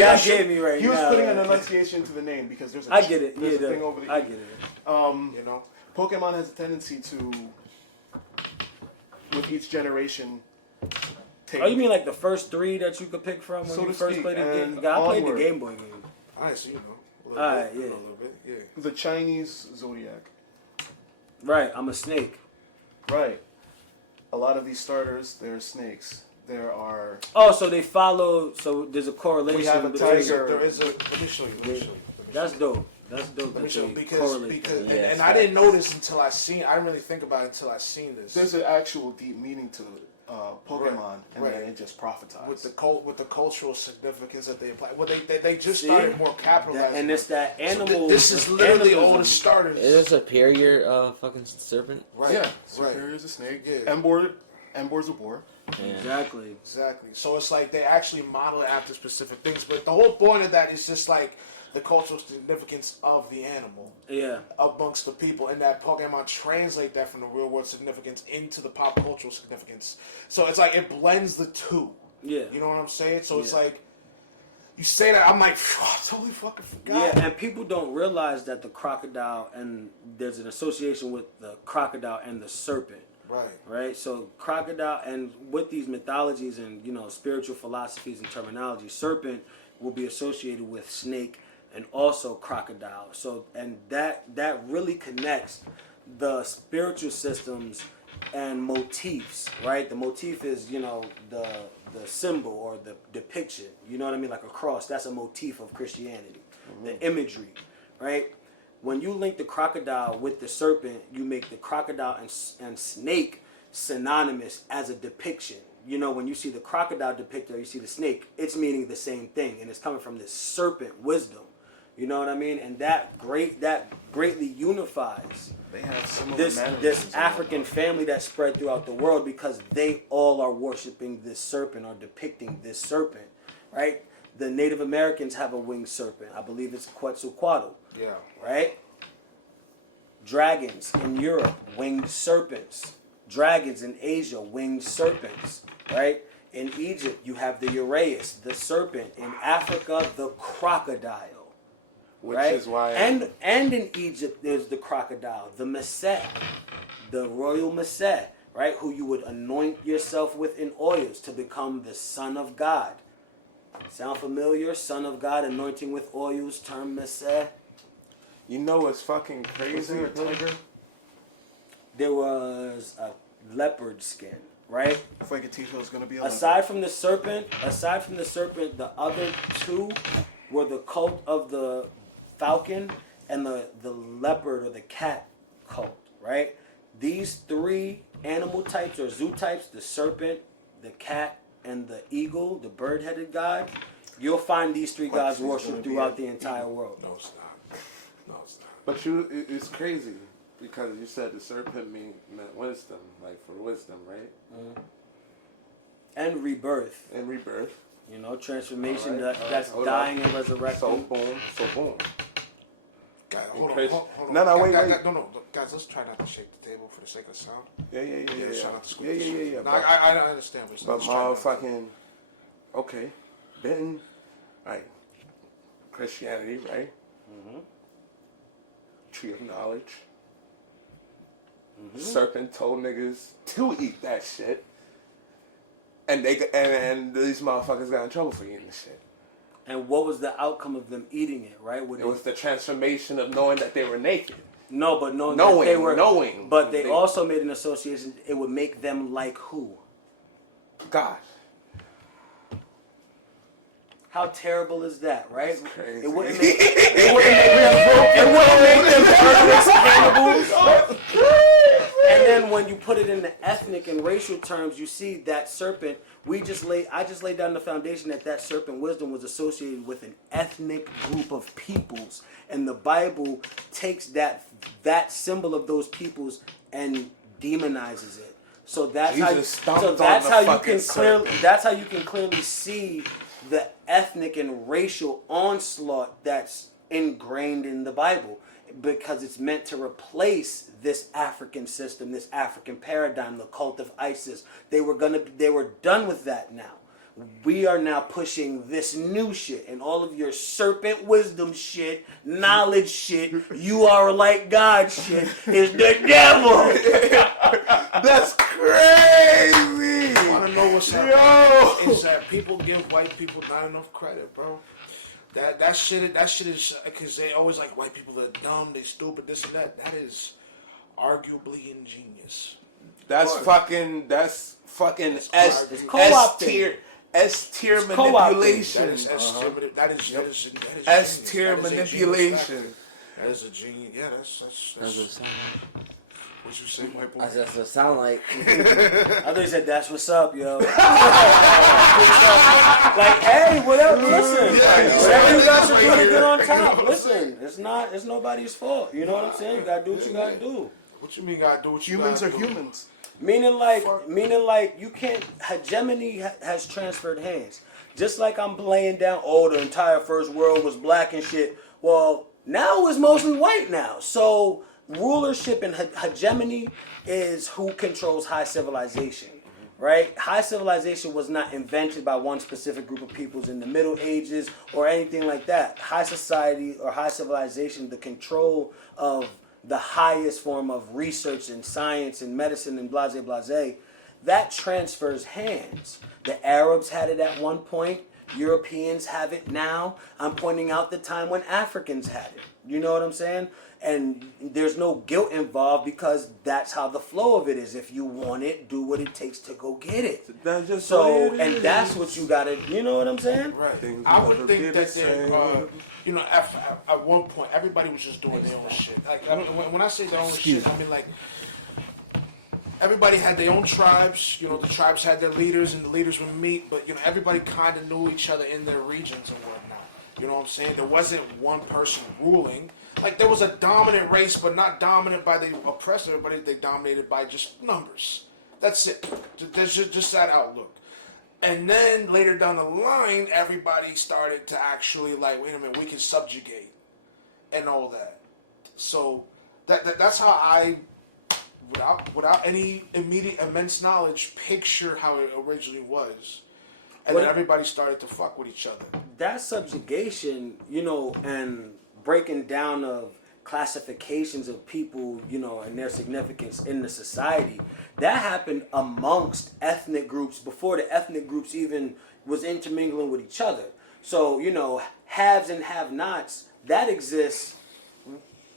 Y'all gave me right He was now. putting an enunciation to the name because there's a I get it. There's Yeah, a thing over the I E. get it. You know? Pokemon has a tendency to, with each generation, take. Oh, you mean like the first 3 that you could pick from when So you to first speak, played the game? and I played the onward. Game Boy game. Alright, so you know. A little Alright, bit, yeah. A little bit, yeah. the Chinese zodiac? Right, I'm a snake. Right. A lot of these starters, they're snakes. There are. Oh, so they follow. So there's a correlation. We have a between- tiger. There is a. Let me show you. Let me show you. That's dope. That's dope. Let me that show you. they Because correlate that. Yeah, and I didn't know this until I didn't really think about it until I seen this. There's an actual deep meaning to Pokemon, and Right. then it just profitized. with the cultural significance that they apply. Well, they just started more capitalizing. And it's that animal. This is literally all the animalism. starters. Is it superior fucking serpent? Right. Yeah, Right. Superior is a snake. Yeah. Embor's a boar. Yeah. Exactly. Exactly. So it's like they actually model it after specific things, but the whole point of that is just like the cultural significance of the animal Yeah. amongst the people, and that Pokemon translate that from the real world significance into the pop cultural significance. So it's like it blends the two. Yeah. You know what I'm saying? So it's Yeah. like you say that, I'm like, I totally fucking forgot. Yeah, and people don't realize that the crocodile and there's an association with the crocodile and the serpent. Right. Right, so crocodile, and with these mythologies and spiritual philosophies and terminology, serpent will be associated with snake and also crocodile. So, and that really connects the spiritual systems and motifs. Right, the motif is the symbol or the depiction. You know what I mean, like a cross. That's a motif of Christianity. The imagery, right? When you link the crocodile with the serpent, you make the crocodile and snake synonymous as a depiction. When you see the crocodile depicted or you see the snake, it's meaning the same thing, and it's coming from this serpent wisdom. You know what I mean? And that greatly unifies They have similar this mannerisms. African family that spread throughout the world because they all are worshiping this serpent or depicting this serpent, right? The Native Americans have a winged serpent. I believe it's Quetzalcoatl. Yeah. Right? Dragons in Europe, winged serpents. Dragons in Asia, winged serpents. Right? In Egypt, you have the Uraeus, the serpent. In Africa, the crocodile. Which Right? is why. And in Egypt, there's the crocodile, the Maset, the royal Maset, right? Who you would anoint yourself with in oils to become the Son of God. Sound familiar? Son of God, anointing with oils, term Maset. You know what's fucking Is crazy? there a tiger? There was a leopard skin, right? Fuegatito is gonna be a Aside from the serpent, the other two were the cult of the falcon and the leopard or the cat cult, right? These three animal types or zoo types, the serpent, the cat, and the eagle, the bird-headed god, you'll find these three gods He's gonna worshipped be throughout a the entire world. No, it's not. No, it's not. But it's crazy because you said the serpent meant wisdom, like for wisdom, right? And rebirth, And rebirth. transformation All right, that's hold dying on. and resurrecting. So boom. Guys, hold Chris- on. No, Guys, wait. No, guys, let's try not to shake the table for the sake of sound. Yeah. Shout out to school. Yeah. No, But, I understand what you're but saying. Let's try not to- motherfucking, okay, Benton, right? Christianity, right? Tree of knowledge. Serpent told niggas to eat that shit, and these motherfuckers got in trouble for eating the shit. And what was the outcome of them eating it, right? It was the transformation of knowing that they were naked. No, but knowing Knowing, that they were knowing. But they They- also made an association. It would make them like who? God. How terrible is that, right? That's crazy. It wouldn't make them murderous cannibals. And then when you put it in the ethnic and racial terms, you see that serpent. I just laid down the foundation that serpent wisdom was associated with an ethnic group of peoples, and the Bible takes that symbol of those peoples and demonizes it. So that's Jesus how. stomped So on that's the how you fucking can clearly. serpent. That's how you can clearly see the ethnic and racial onslaught that's ingrained in the Bible, because it's meant to replace this African system, this African paradigm, the cult of Isis. They were done with that now. We are now pushing this new shit, and all of your serpent wisdom shit, knowledge shit, you are like God shit is the devil. That's crazy. I want to know what's happening. Is that people give white people not enough credit, bro. That shit is because they always like white people are dumb, they stupid, this and that. That is arguably ingenious. That's fucking S tier co-opting. manipulation. That is that is S tier genius. manipulation. That is a genius. Yeah, that's What you say, my boy? That's what it sound like. I thought you said that's what's up, yo. Like, hey, whatever. Listen, whatever you got to do to get on top. Listen, it's nobody's fault. You know what I'm saying? You gotta do what you gotta do. What you mean? Gotta do what you Humans are gotta do? humans. Meaning like you can't. Hegemony has transferred hands. Just like I'm laying down. Oh, the entire first world was black and shit. Well, now it's mostly white now. So rulership and hegemony is who controls high civilization, right? High civilization was not invented by one specific group of peoples in the Middle Ages or anything like that. High society or high civilization, the control of the highest form of research and science and medicine and blase blase, that transfers hands. The Arabs had it at one point. Europeans have it now. I'm pointing out the time when Africans had it. You know what I'm saying? And there's no guilt involved because that's how the flow of it is. If you want it, do what it takes to go get it. That's just So, what it and is. that's what you gotta, you know what I'm saying? Right. Things I never would be think the that they're, same. you know, at one point, everybody was just doing their own shit. Like, I mean, when I say their own shit, I mean, like, everybody had their own tribes. You know, the tribes had their leaders, and the leaders would meet, but, you know, everybody kind of knew each other in their regions and whatnot. You know what I'm saying? There wasn't one person ruling. Like, there was a dominant race, but not dominant by the oppressor, but they dominated by just numbers. That's it. There's just that outlook. And then later down the line, everybody started to actually, like, wait a minute, we can subjugate and all that. So that's how I, without any immediate immense knowledge, picture how it originally was. And then everybody started to fuck with each other. That subjugation, you know, and breaking down of classifications of people, you know, and their significance in the society, that happened amongst ethnic groups before the ethnic groups even was intermingling with each other. So, you know, haves and have-nots, that exists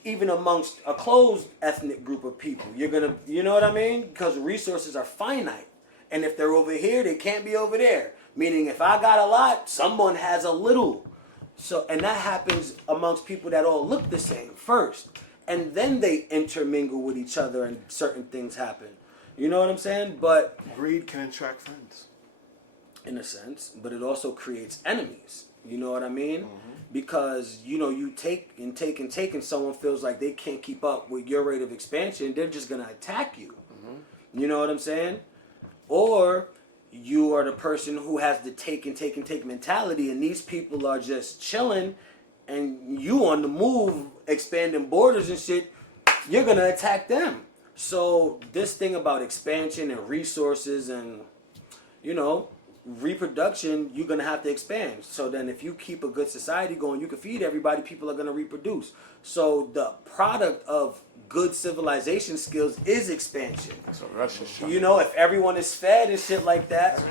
even amongst a closed ethnic group of people. You're gonna, you know what I mean? Because resources are finite. And if they're over here, they can't be over there. Meaning if I got a lot, someone has a little. So, and that happens amongst people that all look the same first. And then they intermingle with each other and certain things happen. You know what I'm saying? But Greed can attract friends. in a sense, but it also creates enemies. You know what I mean? Because, you know, you take and take and take, and someone feels like they can't keep up with your rate of expansion, they're just going to attack you. You know what I'm saying? Or you are the person who has the take and take and take mentality, and these people are just chilling, and you on the move, expanding borders and shit, you're going to attack them. So this thing about expansion and resources and, you know, reproduction, you're going to have to expand. So then if you keep a good society going, you can feed everybody, people are going to reproduce. So the product of good civilization skills is expansion. That's what Russia's trying You to know, do. if everyone is fed and shit like that,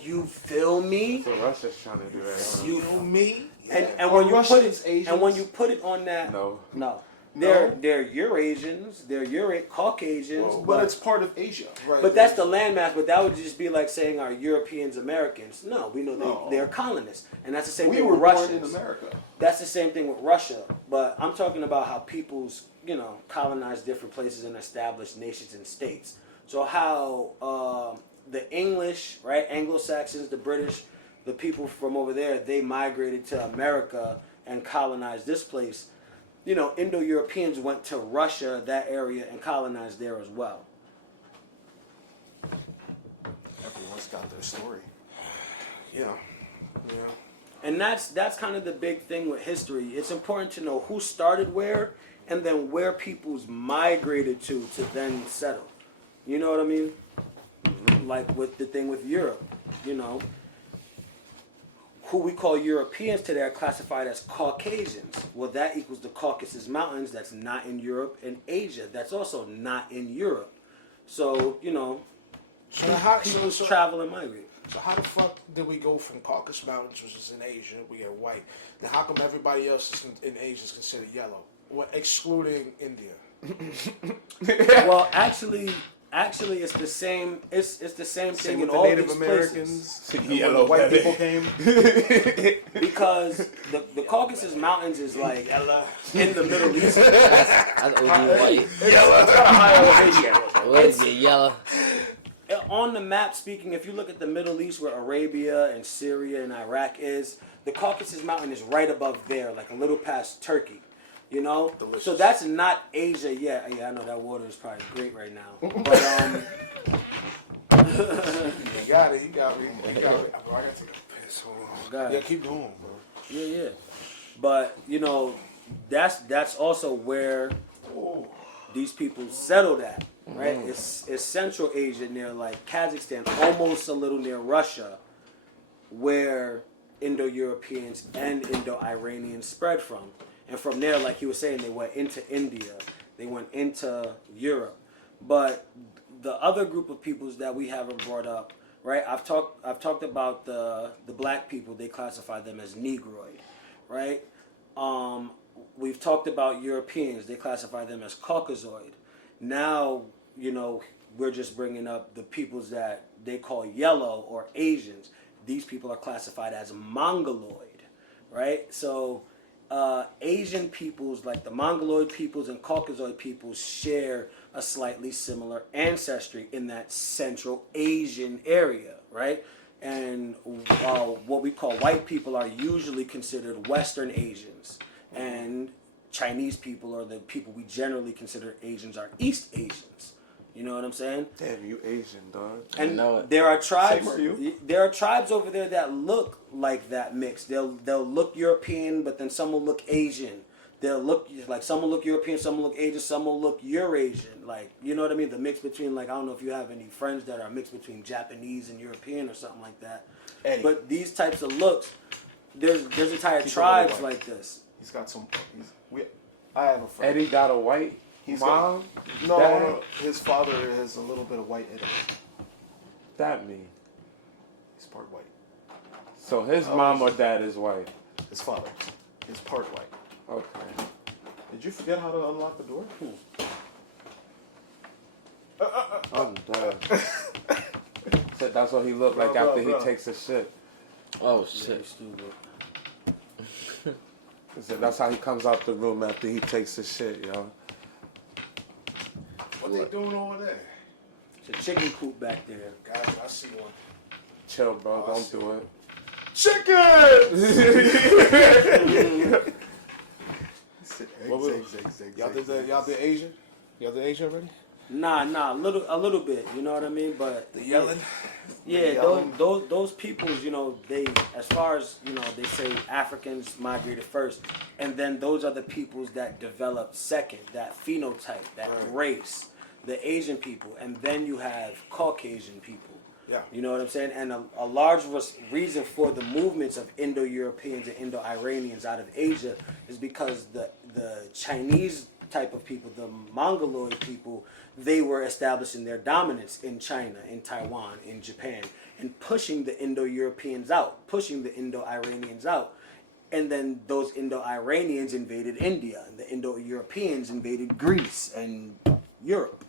you feel me? That's what Russia's trying to do right now. You You know me? and when you put Russians, it Asians? and when you put it on that, No. they're Eurasians, they're Caucasians, But it's part of Asia. Right. but that's the landmass. But that would just be like saying our Europeans Americans. No, we know they're colonists, and that's the same We thing were with born Russians. in America. That's the same thing with Russia. But I'm talking about how peoples, you know, colonize different places and establish nations and states. So how the English, right, Anglo-Saxons, the British, the people from over there, they migrated to America and colonized this place. You know, Indo-Europeans went to Russia, that area, and colonized there as well. Everyone's got their story. Yeah. Yeah. And that's kind of the big thing with history. It's important to know who started where and then where people's migrated to then settle. You know what I mean? Like with the thing with Europe, you know. Who we call Europeans today are classified as Caucasians. Well, that equals the Caucasus Mountains. That's not in Europe. And Asia, that's also not in Europe. So, you know, people travel and migrate. So how the fuck did we go from Caucasus Mountains, which is in Asia, we get white? Then how come everybody else in Asia is considered yellow? Well, excluding India. Well, actually, Actually, it's the same. It's the same thing Same in with the all Native these Americans. places. And when Yellow the white belly. people came. Because the Caucasus Mountains is like in the Middle East. I thought it was white. It's got a high elevation. What is it, yellow? On the map, speaking, if you look at the Middle East where Arabia and Syria and Iraq is, the Caucasus Mountain is right above there, like a little past Turkey. You know? Delicious. So that's not Asia yet. Yeah, I know that water is probably great right now. But He got it. He got me. He got it. Bro, I gotta take a piss. Hold on. God. Yeah, keep going, bro. yeah. But, you know, that's also where these people settled at, right? It's Central Asia near like Kazakhstan, almost a little near Russia, where Indo-Europeans and Indo-Iranians spread from. And from there, like he was saying, they went into India, they went into Europe. But the other group of peoples that we haven't brought up, right? I've talked about the black people. They classify them as Negroid, right? We've talked about Europeans. They classify them as Caucasoid. Now, you know, we're just bringing up the peoples that they call yellow or Asians. These people are classified as Mongoloid, right? So Asian peoples, like the Mongoloid peoples and Caucasoid peoples, share a slightly similar ancestry in that Central Asian area, right? And what we call white people are usually considered Western Asians, and Chinese people, or the people we generally consider Asians, are East Asians. You know what I'm saying? Damn, you Asian, dog. And know it. there are tribes. Same are you. There are tribes over there that look like that mix. They'll look European, but then some will look Asian. They'll look like some will look European, some will look Asian, some will look Eurasian. Like, you know what I mean? The mix between, like, I don't know if you have any friends that are mixed between Japanese and European or something like that. Eddie. But these types of looks, there's entire He's tribes a little like this. He's got some. I have a friend. Eddie got a white He's mom? No, Dad? no, his father has a little bit of white in him. That mean? He's part white. So his mom or dad is white? His father is part white. Okay. Did you forget how to unlock the door? I'm done. Said that's what he looked like Bro, after bro. he takes a shit. Oh, Yeah, shit. stupid. He said that's how he comes out the room after he takes his shit, yo. What they doing over there? It's a chicken coop back there. Guys, I see one. Chill, bro. Don't do it. Y'all did Asian? Y'all did Asian already? Nah, a little bit. You know what I mean? But The yelling? yeah, those peoples, you know, they, as far as, you know, they say Africans migrated first, and then those are the peoples that developed second, that phenotype, that race, the Asian people, and then you have Caucasian people. Yeah. You know what I'm saying? And a large reason for the movements of Indo-Europeans and Indo-Iranians out of Asia is because the Chinese type of people, the Mongoloid people, they were establishing their dominance in China, in Taiwan, in Japan, and pushing the Indo-Europeans out, pushing the Indo-Iranians out. And then those Indo-Iranians invaded India, and the Indo-Europeans invaded Greece and Europe.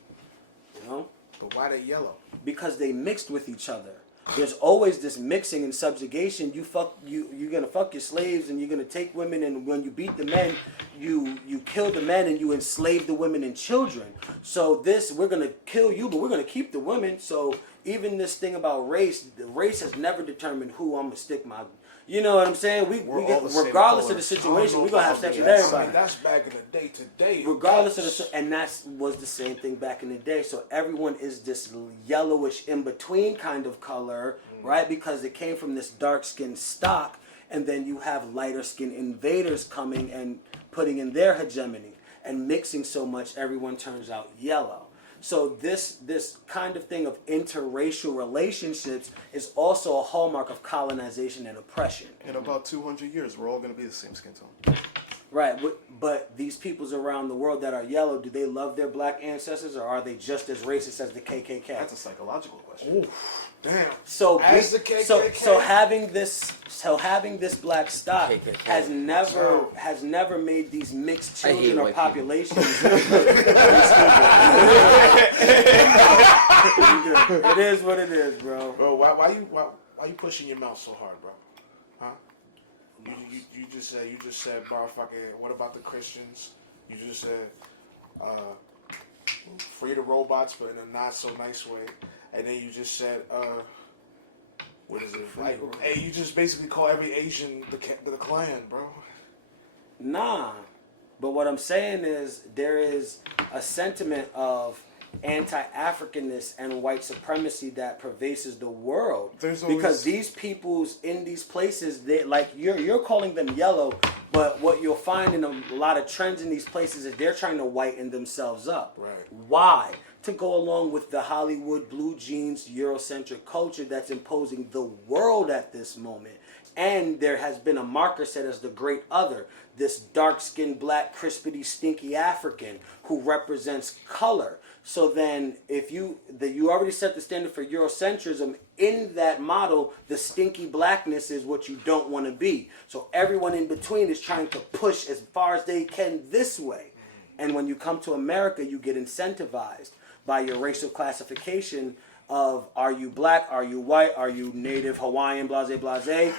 You know? But why they yellow? Because they mixed with each other. There's always this mixing and subjugation. You're gonna fuck your slaves, and you're gonna take women, and when you beat the men, you kill the men, and you enslave the women and children. So we're gonna kill you, but we're gonna keep the women. So even this thing about race, the race has never determined who I'm gonna stick my. You know what I'm saying? We all get, the same regardless of color. the situation, we're gonna have sex with I everybody. mean, that's back in the day today. Regardless of the, and that was the same thing back in the day. So everyone is this yellowish in between kind of color, right? Because it came from this dark skinned stock, and then you have lighter skinned invaders coming and putting in their hegemony and mixing so much, everyone turns out yellow. So this kind of thing of interracial relationships is also a hallmark of colonization and oppression. In about 200 years, we're all going to be the same skin tone. Right, but these peoples around the world that are yellow, do they love their black ancestors, or are they just as racist as the KKK? That's a psychological question. Damn. So As big- the KKK? so having this black stock KKK. has never made these mixed I hate children or white people. populations. It is what it is, bro. Bro, why you pushing your mouth so hard, bro? Huh? You just said, bro, fucking. What about the Christians? You just said, free the robots, but in a not so nice way. And then you just said, what is it? Like, hey, you just basically call every Asian the Klan, bro. Nah, but what I'm saying is there is a sentiment of anti-Africanness and white supremacy that pervades the world. There's always- Because these peoples in these places, they like you're calling them yellow, but what you'll find in a lot of trends in these places is they're trying to whiten themselves up. Right. Why? To go along with the Hollywood blue jeans Eurocentric culture that's imposing the world at this moment. And there has been a marker set as the great other, this dark-skinned, black, crispity, stinky African who represents color. So then, if you already set the standard for Eurocentrism, in that model, the stinky blackness is what you don't want to be. So everyone in between is trying to push as far as they can this way. And when you come to America, you get incentivized by your racial classification of are you black, are you white, are you native Hawaiian, blase blase.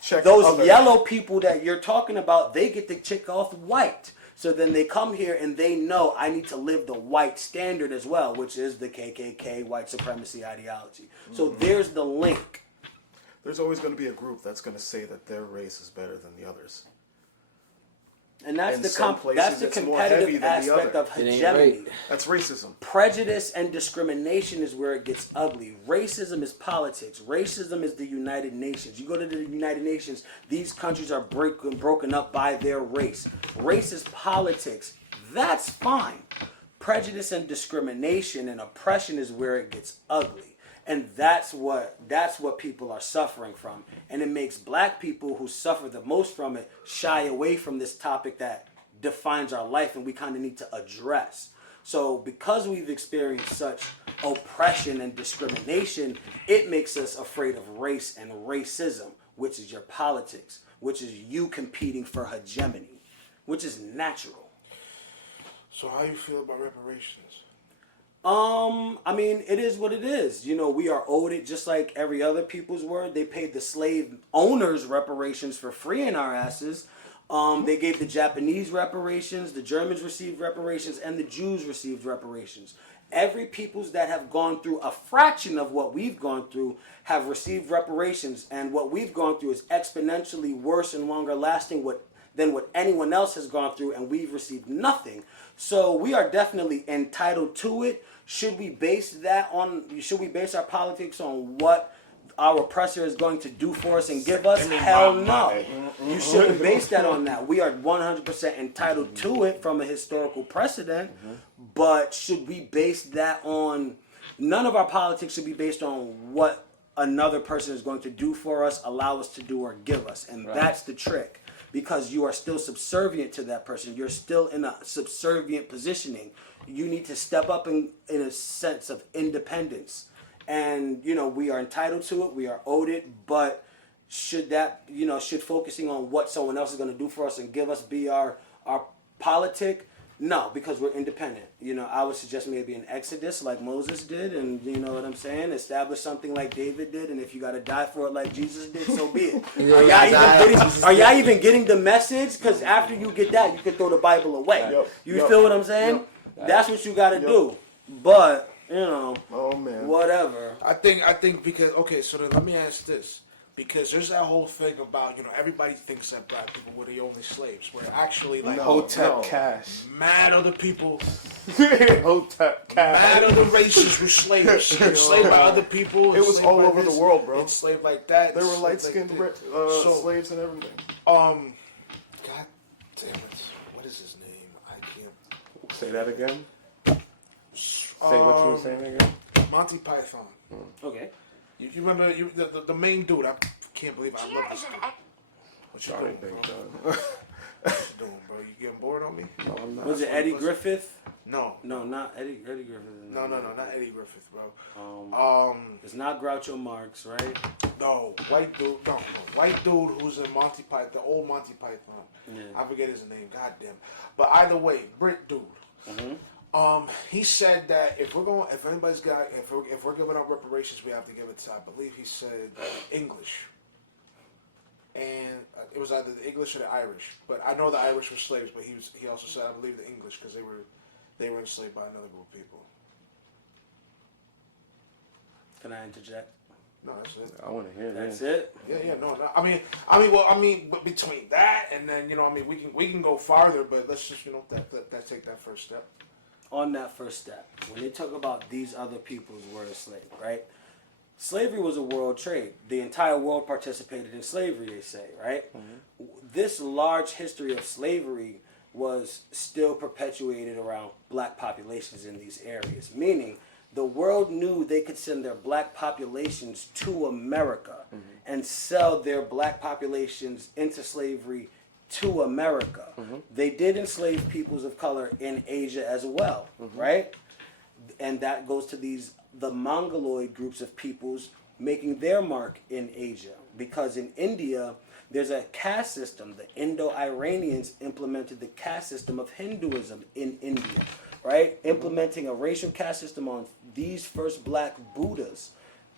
Check Those other. yellow people that you're talking about, they get to check off white. So then they come here and they know I need to live the white standard as well, which is the KKK white supremacy ideology. So there's the link. There's always going to be a group that's going to say that their race is better than the others. And that's In the some places, that's the it's more heavy competitive than the aspect other. of It ain't hegemony. right. That's racism. Prejudice and discrimination is where it gets ugly. Racism is politics. Racism is the United Nations. You go to the United Nations, these countries are broken up by their race. Race is politics. That's fine. Prejudice and discrimination and oppression is where it gets ugly. And that's what people are suffering from. And it makes black people who suffer the most from it shy away from this topic that defines our life and we kind of need to address. So because we've experienced such oppression and discrimination, it makes us afraid of race and racism, which is your politics, which is you competing for hegemony, which is natural. So how you feel about reparations? I mean, it is what it is. You know, we are owed it just like every other people's were. They paid the slave owners reparations for freeing our asses. They gave the Japanese reparations, the Germans received reparations, and the Jews received reparations. Every peoples that have gone through a fraction of what we've gone through have received reparations, and what we've gone through is exponentially worse and longer lasting than what anyone else has gone through, and we've received nothing. So we are definitely entitled to it. Should we base our politics on what our oppressor is going to do for us and give us? Hell no. You shouldn't base that on that. We are 100% entitled to it from a historical precedent, but should we base that on... None of our politics should be based on what another person is going to do for us, allow us to do, or give us. And that's the trick. Because you are still subservient to that person. You're still in a subservient positioning. You need to step up in a sense of independence. And, you know, we are entitled to it. We are owed it. But should focusing on what someone else is going to do for us and give us be our politic? No, because we're independent. You know, I would suggest maybe an exodus like Moses did, and you know what I'm saying? Establish something like David did, and if you got to die for it like Jesus did, so be it. Are y'all even getting the message? Because after you get that, you can throw the Bible away. You feel what I'm saying? That's what you got to do. But, you know, whatever. I think because, okay, so then let me ask this. Because there's that whole thing about, you know, everybody thinks that black people were the only slaves. Where actually, like, Kash. mad other people, Hotep Kash. mad other races were slaves. Enslaved by other people. It was all over the world, bro. Enslaved like that. There were light-skinned slaves and everything. God damn it. What is his name? I can't. Say that again. Say what you were saying again. Monty Python. Okay. You remember the main dude? I can't believe I love this dude. What you doing, bro? What you doing, bro? You getting bored on me? No, I'm not. Was it Eddie Griffith? No. No, not Eddie Griffith. No, not Eddie Griffith, bro. It's not Groucho Marx, right? No, white dude. No, white dude who's in Monty Python, the old Monty Python. Yeah. I forget his name. Goddamn. But either way, Brit dude. He said that if we're giving up reparations, we have to give it to, I believe he said, English. And it was either the English or the Irish. But I know the Irish were slaves, but he also said, I believe, the English, because they were enslaved by another group of people. Can I interject? No, that's it. I want to hear That's that. it? Yeah, no. But between that and then, we can go farther, but let's just, that take that first step. On that first step, when they talk about these other peoples were enslaved, right? Slavery was a world trade. The entire world participated in slavery, they say, right? This large history of slavery was still perpetuated around black populations in these areas, meaning the world knew they could send their black populations to America and sell their black populations into slavery to America. They did enslave peoples of color in Asia as well, right? And that goes to the Mongoloid groups of peoples making their mark in Asia. Because in India, there's a caste system. The Indo-Iranians implemented the caste system of Hinduism in India, right? Implementing a racial caste system on these first black Buddhas.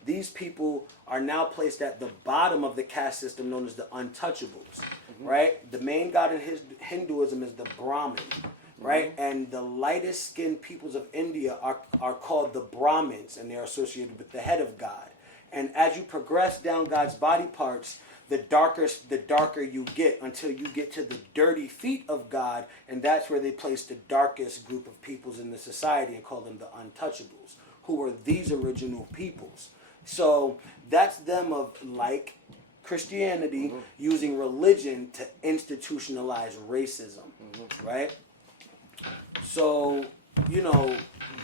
These people are now placed at the bottom of the caste system known as the untouchables, right? The main god in Hinduism is the Brahmin, right? And the lightest skinned peoples of India are called the Brahmins, and they're associated with the head of God. And as you progress down God's body parts, the darker you get until you get to the dirty feet of God, and that's where they place the darkest group of peoples in the society and call them the untouchables, who are these original peoples. So that's them of like Christianity using religion to institutionalize racism, right? So,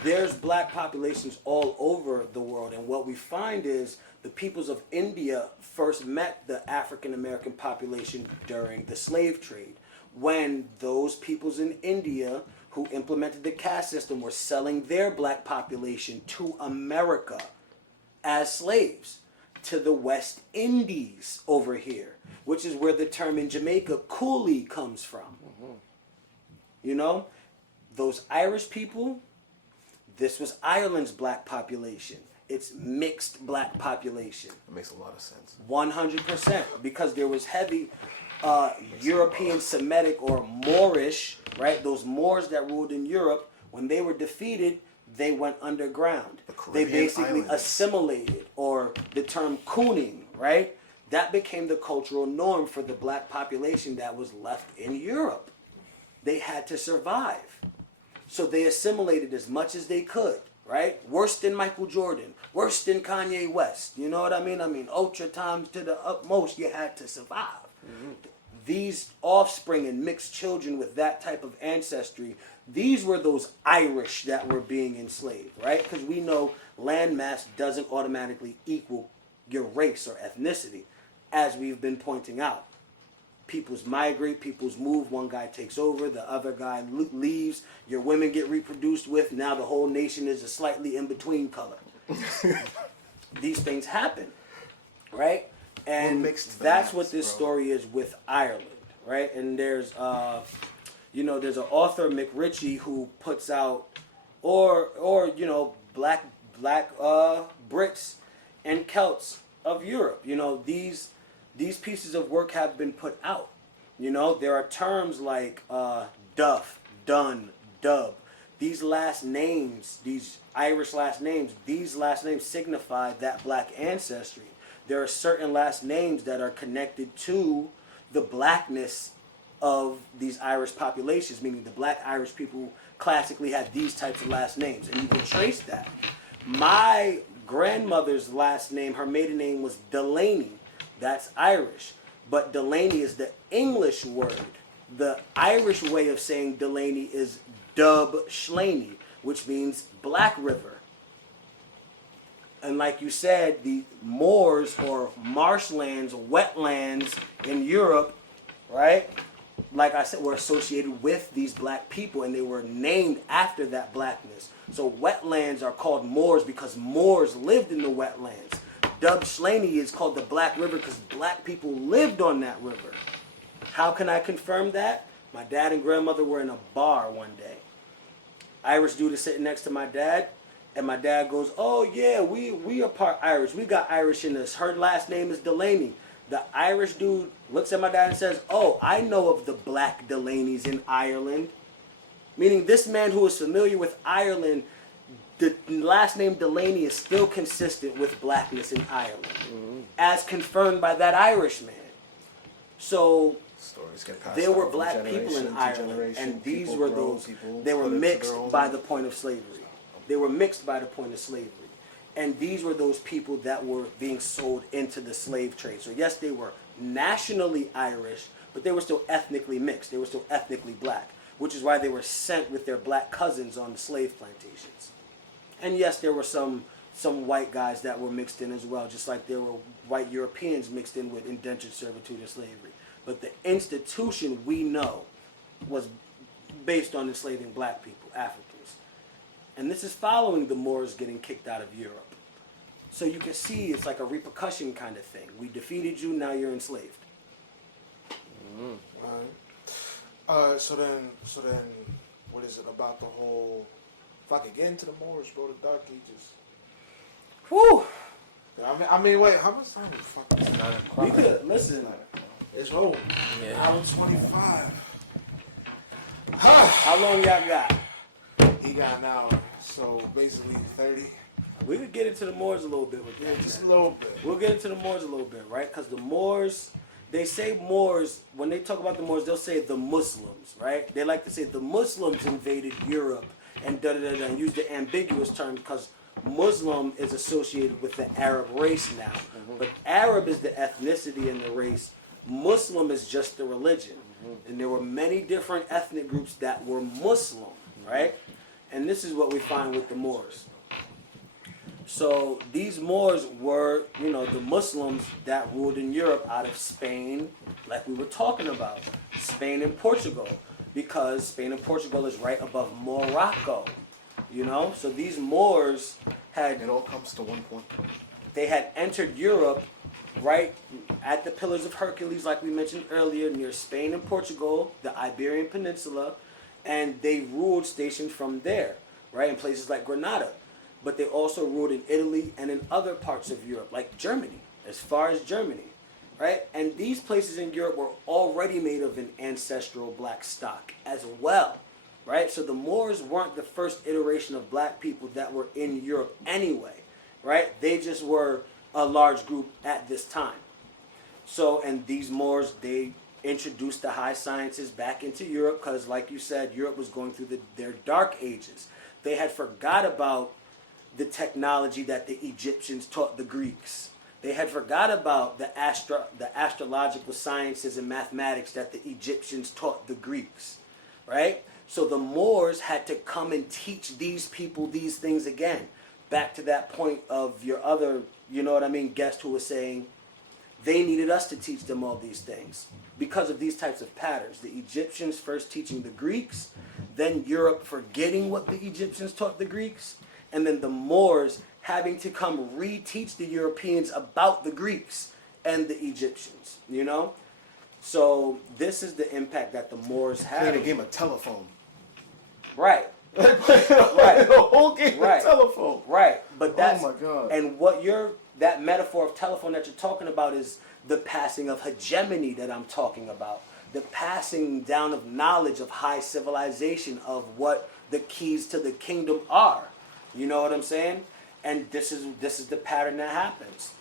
there's black populations all over the world, and what we find is the peoples of India first met the African American population during the slave trade, when those peoples in India who implemented the caste system were selling their black population to America as slaves to the West Indies over here, which is where the term in Jamaica coolie comes from. Those Irish people, this was Ireland's black population. It's mixed black population. That makes a lot of sense. 100%, because there was heavy European Semitic or Moorish, right? Those Moors that ruled in Europe, when they were defeated, they went underground. They basically assimilated, or the term cooning, right? That became the cultural norm for the black population that was left in Europe. They had to survive. So they assimilated as much as they could, right? Worse than Michael Jordan, worse than Kanye West. You know what I mean? Ultra times to the utmost, you had to survive. These offspring and mixed children with that type of ancestry, these were those Irish that were being enslaved, right? Because we know land mass doesn't automatically equal your race or ethnicity, as we've been pointing out. Peoples migrate, peoples move, one guy takes over, the other guy leaves, your women get reproduced with, now the whole nation is a slightly in-between color. These things happen, right? And that's what this story is with Ireland, right? And there's, there's an author, McRitchie, who puts out, black Brits and Celts of Europe. These pieces of work have been put out. There are terms like Duff, Dunn, Dub. These last names, these Irish last names, these last names signify that black ancestry. There are certain last names that are connected to the blackness of these Irish populations, meaning the black Irish people classically had these types of last names, and you can trace that. My grandmother's last name, her maiden name was Delaney. That's Irish. But Delaney is the English word. The Irish way of saying Delaney is Dub Schlaney, which means Black River. And like you said, the moors or marshlands, wetlands in Europe, right? like I said, were associated with these black people, and they were named after that blackness. So wetlands are called moors because Moors lived in the wetlands. Dub Slaney is called the Black River because black people lived on that river. How can I confirm that? My dad and grandmother were in a bar one day. Irish dude is sitting next to my dad, and my dad goes, "Oh yeah, we are part Irish. We got Irish in us. Her last name is Delaney." The Irish dude looks at my dad and says, "Oh, I know of the black Delaneys in Ireland." Meaning this man who is familiar with Ireland, the last name Delaney is still consistent with blackness in Ireland, as confirmed by that Irish man. So Stories get passed there down were from black people generation in to Ireland, generation. and these People were grow, those, people they were put it to their mixed own- by the point of slavery. They were mixed by the point of slavery. And these were those people that were being sold into the slave trade. So yes, they were nationally Irish, but they were still ethnically mixed. They were still ethnically black, which is why they were sent with their black cousins on the slave plantations. And yes, there were some white guys that were mixed in as well, just like there were white Europeans mixed in with indentured servitude and slavery. But the institution we know was based on enslaving black people, Africans. And this is following the Moors getting kicked out of Europe. So you can see it's like a repercussion kind of thing. We defeated you, now you're enslaved. So then, what is it about the whole? If I could get into the Moors, go to Dark Ages. Whew! I mean, wait, how much time? Fuck, it's 9 We o'clock. could, listen, It's old. Yeah. Hour 25. how long y'all got? He got an hour, so basically 30. We could get into the Moors a little bit with Yeah, that. just a little bit. We'll get into the Moors a little bit, right? Because the Moors, they say Moors, when they talk about the Moors, they'll say the Muslims, right? They like to say the Muslims invaded Europe and da-da-da-da, and use the ambiguous term because Muslim is associated with the Arab race now. But Arab is the ethnicity and the race. Muslim is just the religion. And there were many different ethnic groups that were Muslim, right? And this is what we find with the Moors. So these Moors were, the Muslims that ruled in Europe out of Spain, like we were talking about, Spain and Portugal, because Spain and Portugal is right above Morocco, So these Moors It all comes to one point. they had entered Europe right at the Pillars of Hercules, like we mentioned earlier, near Spain and Portugal, the Iberian Peninsula, and they ruled stationed from there, right, in places like Granada. But they also ruled in Italy and in other parts of Europe, like Germany, as far as Germany, right? And these places in Europe were already made of an ancestral black stock as well, right? So the Moors weren't the first iteration of black people that were in Europe anyway, right? They just were a large group at this time. So, and these Moors, they introduced the high sciences back into Europe because, like you said, Europe was going through their dark ages. They had forgot about the technology that the Egyptians taught the Greeks. They had forgot about the astrological sciences and mathematics that the Egyptians taught the Greeks, right? So the Moors had to come and teach these people these things again. Back to that point of your other, guest who was saying they needed us to teach them all these things because of these types of patterns. The Egyptians first teaching the Greeks, then Europe forgetting what the Egyptians taught the Greeks, and then the Moors having to come reteach the Europeans about the Greeks and the Egyptians, So this is the impact that the Moors had. Playing a game of telephone. Right. Right. Right. The whole game Right. of telephone. Right. But that's, Oh my God. and that metaphor of telephone that you're talking about is the passing of hegemony that I'm talking about. The passing down of knowledge of high civilization of what the keys to the kingdom are. You know what I'm saying? And this is the pattern that happens.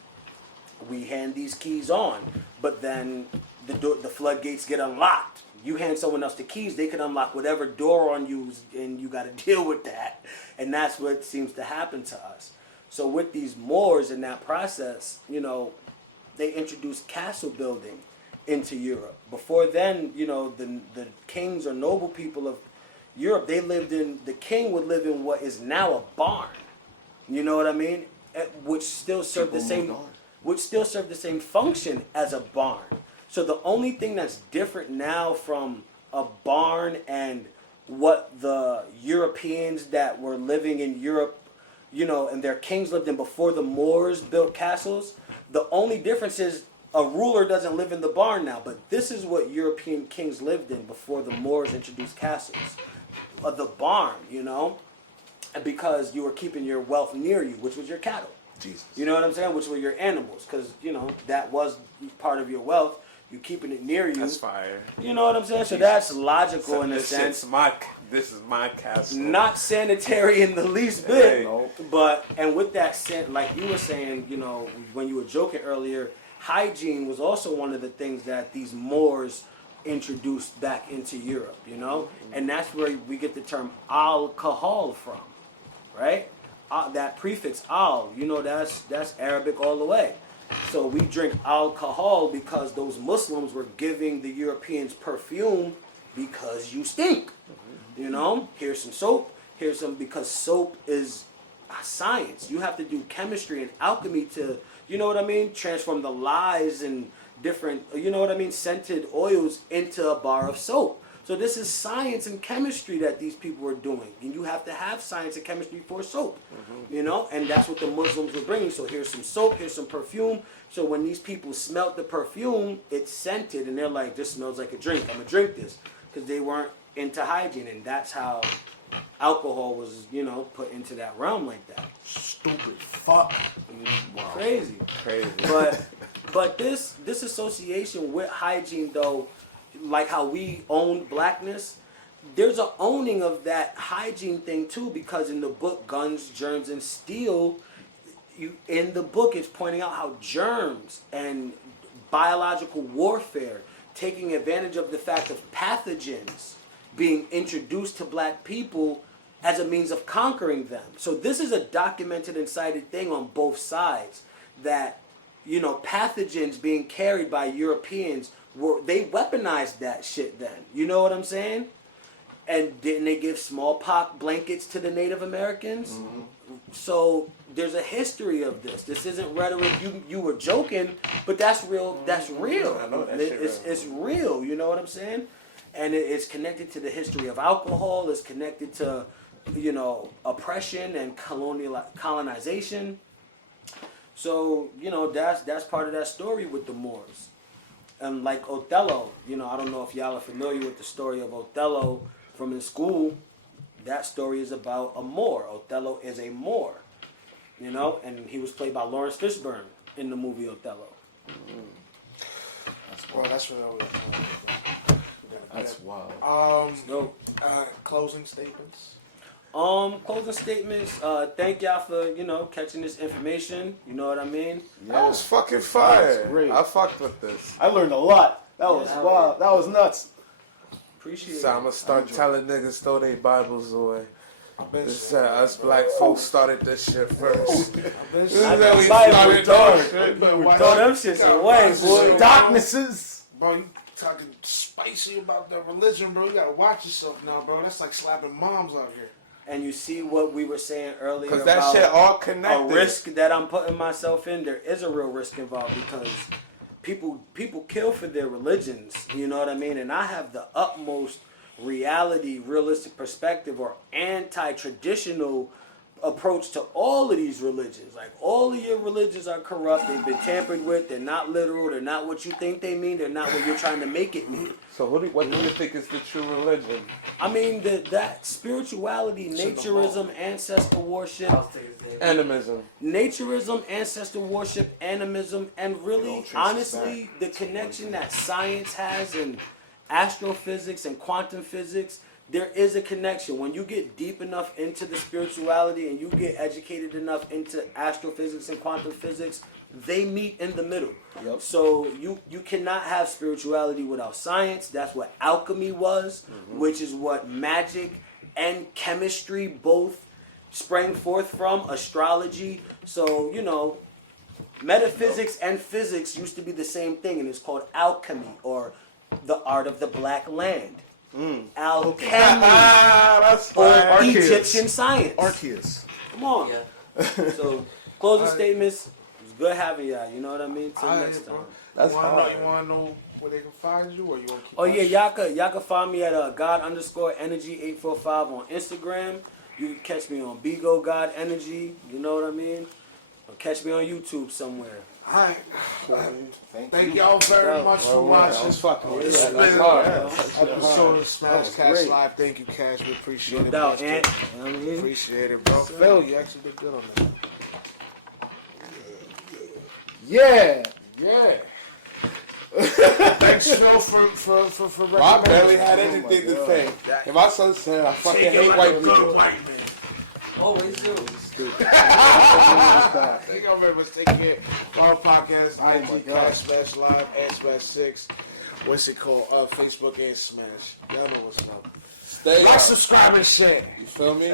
We hand these keys on, but then the floodgates get unlocked. You hand someone else the keys, they can unlock whatever door on you, and you got to deal with that. And that's what seems to happen to us. So with these Moors in that process, they introduced castle building into Europe. Before then, the kings or noble people of Europe, the king would live in what is now a barn. You know what I mean? Which still served the People same moved on. which still served the same function as a barn. So the only thing that's different now from a barn and what the Europeans that were living in Europe, you know, and their kings lived in before the Moors built castles, the only difference is a ruler doesn't live in the barn now, but this is what European kings lived in before the Moors introduced castles. The barn, you know, because you were keeping your wealth near you, which was your cattle. Jesus. You know what I'm saying? Which were your animals, because, you know, that was part of your wealth. You keeping it near you. That's fire. You know what I'm saying? So that's logical So in a sense. This is my castle. Not sanitary in the least bit. Hey. But, and with that said, like you were saying, you know, when you were joking earlier, hygiene was also one of the things that these Moors introduced back into Europe, you know? And that's where we get the term alcohol from, right? That prefix al, you know, that's Arabic all the way. So we drink alcohol because those Muslims were giving the Europeans perfume because you stink. You know, here's some soap, here's some, because soap is a science. You have to do chemistry and alchemy to, you know what I mean, transform the lies and different, you know what I mean, scented oils into a bar of soap. So this is science and chemistry that these people were doing. And you have to have science and chemistry for soap, you know? And that's what the Muslims were bringing. So here's some soap, here's some perfume. So when these people smelt the perfume, it's scented. And they're like, this smells like a drink. I'm going to drink this. Because they weren't into hygiene. And that's how alcohol was, you know, put into that realm like that. Stupid fuck. Wow. Crazy. But this association with hygiene, though, like how we own blackness, there's a owning of that hygiene thing too, because in the book Guns, Germs, and Steel, in the book it's pointing out how germs and biological warfare, taking advantage of the fact of pathogens being introduced to black people as a means of conquering them. So this is a documented and cited thing on both sides, that, you know, pathogens being carried by Europeans, they weaponized that shit then. You know what I'm saying? And didn't they give smallpox blankets to the Native Americans? So there's a history of this. This isn't rhetoric. You were joking, but that's real. That's real. I know that shit It's real. You know what I'm saying? And it's connected to the history of alcohol. It's connected to, you know, oppression and colonization. So, you know, that's part of that story with the Moors. And like Othello, you know, I don't know if y'all are familiar with the story of Othello from in school. That story is about a Moor. Othello is a Moor, you know, and he was played by Lawrence Fishburne in the movie Othello. That's what I was. That's wild. Closing statements. Closing statements. Thank y'all for, you know, catching this information. You know what I mean? That was fucking fire. That was great. I fucked with this. I learned a lot. That was wild. That was nuts. Appreciate So I'm it. gonna start telling niggas throw their Bibles away. Been This us black folks started this shit first. This is I how we Bible started dark. this shit. Throw them shits away, boy. Darknesses. Bro, you talking spicy about the religion, bro. You gotta watch yourself now, bro. That's like slapping moms out here. And you see what we were saying earlier Cause about that shit all a connected. risk that I'm putting myself in. There is a real risk involved because people kill for their religions. You know what I mean? And I have the utmost reality, realistic perspective, or anti-traditional approach to all of these religions. Like, all of your religions are corrupt. They've been tampered with. They're not literal. They're not what you think they mean. They're not what you're trying to make it mean. So what do you think is the true religion? I mean, that spirituality, naturism, ancestor worship, Animism. naturism, ancestor worship, animism, and really, trace honestly, the connection that science has in astrophysics and quantum physics, there is a connection. When you get deep enough into the spirituality and you get educated enough into astrophysics and quantum physics, they meet in the middle. Yep. So you cannot have spirituality without science. That's what alchemy was, which is what magic and chemistry both sprang forth from, astrology. So, you know, metaphysics and physics used to be the same thing, and it's called alchemy, or the art of the black land. Alchemy. That's Or fire. Egyptian science. Arceus. Come on. So, closing statements. It was good having y'all. You know what I mean? Till Alright, next time. bro. That's you hard. wanna know where they can find you, or you wanna keep? Oh yeah, that y'all can find me at God_energy845 on Instagram. You can catch me on Bigo God Energy. You know what I mean? Or catch me on YouTube somewhere. Alright. Thank you. y'all very much for watching. That's fucking It's that's been hard. episode of Smash was Cash great. Live. Thank you, Cash. We appreciate No it. doubt, bro. Ant. You know what I mean? Appreciate it, bro. Phil, you actually did good on that. Yeah. Thanks, Phil, for Well, I barely recommending. had anything to say. And my son said, I fucking hate white people. Always do. Thank y'all very much. Take care. Our podcast, IG, Cash Smash Live, and Smash 6. What's it called? Facebook and Smash. Y'all know what's up. Stay Like, up. subscribe, and share. You feel me?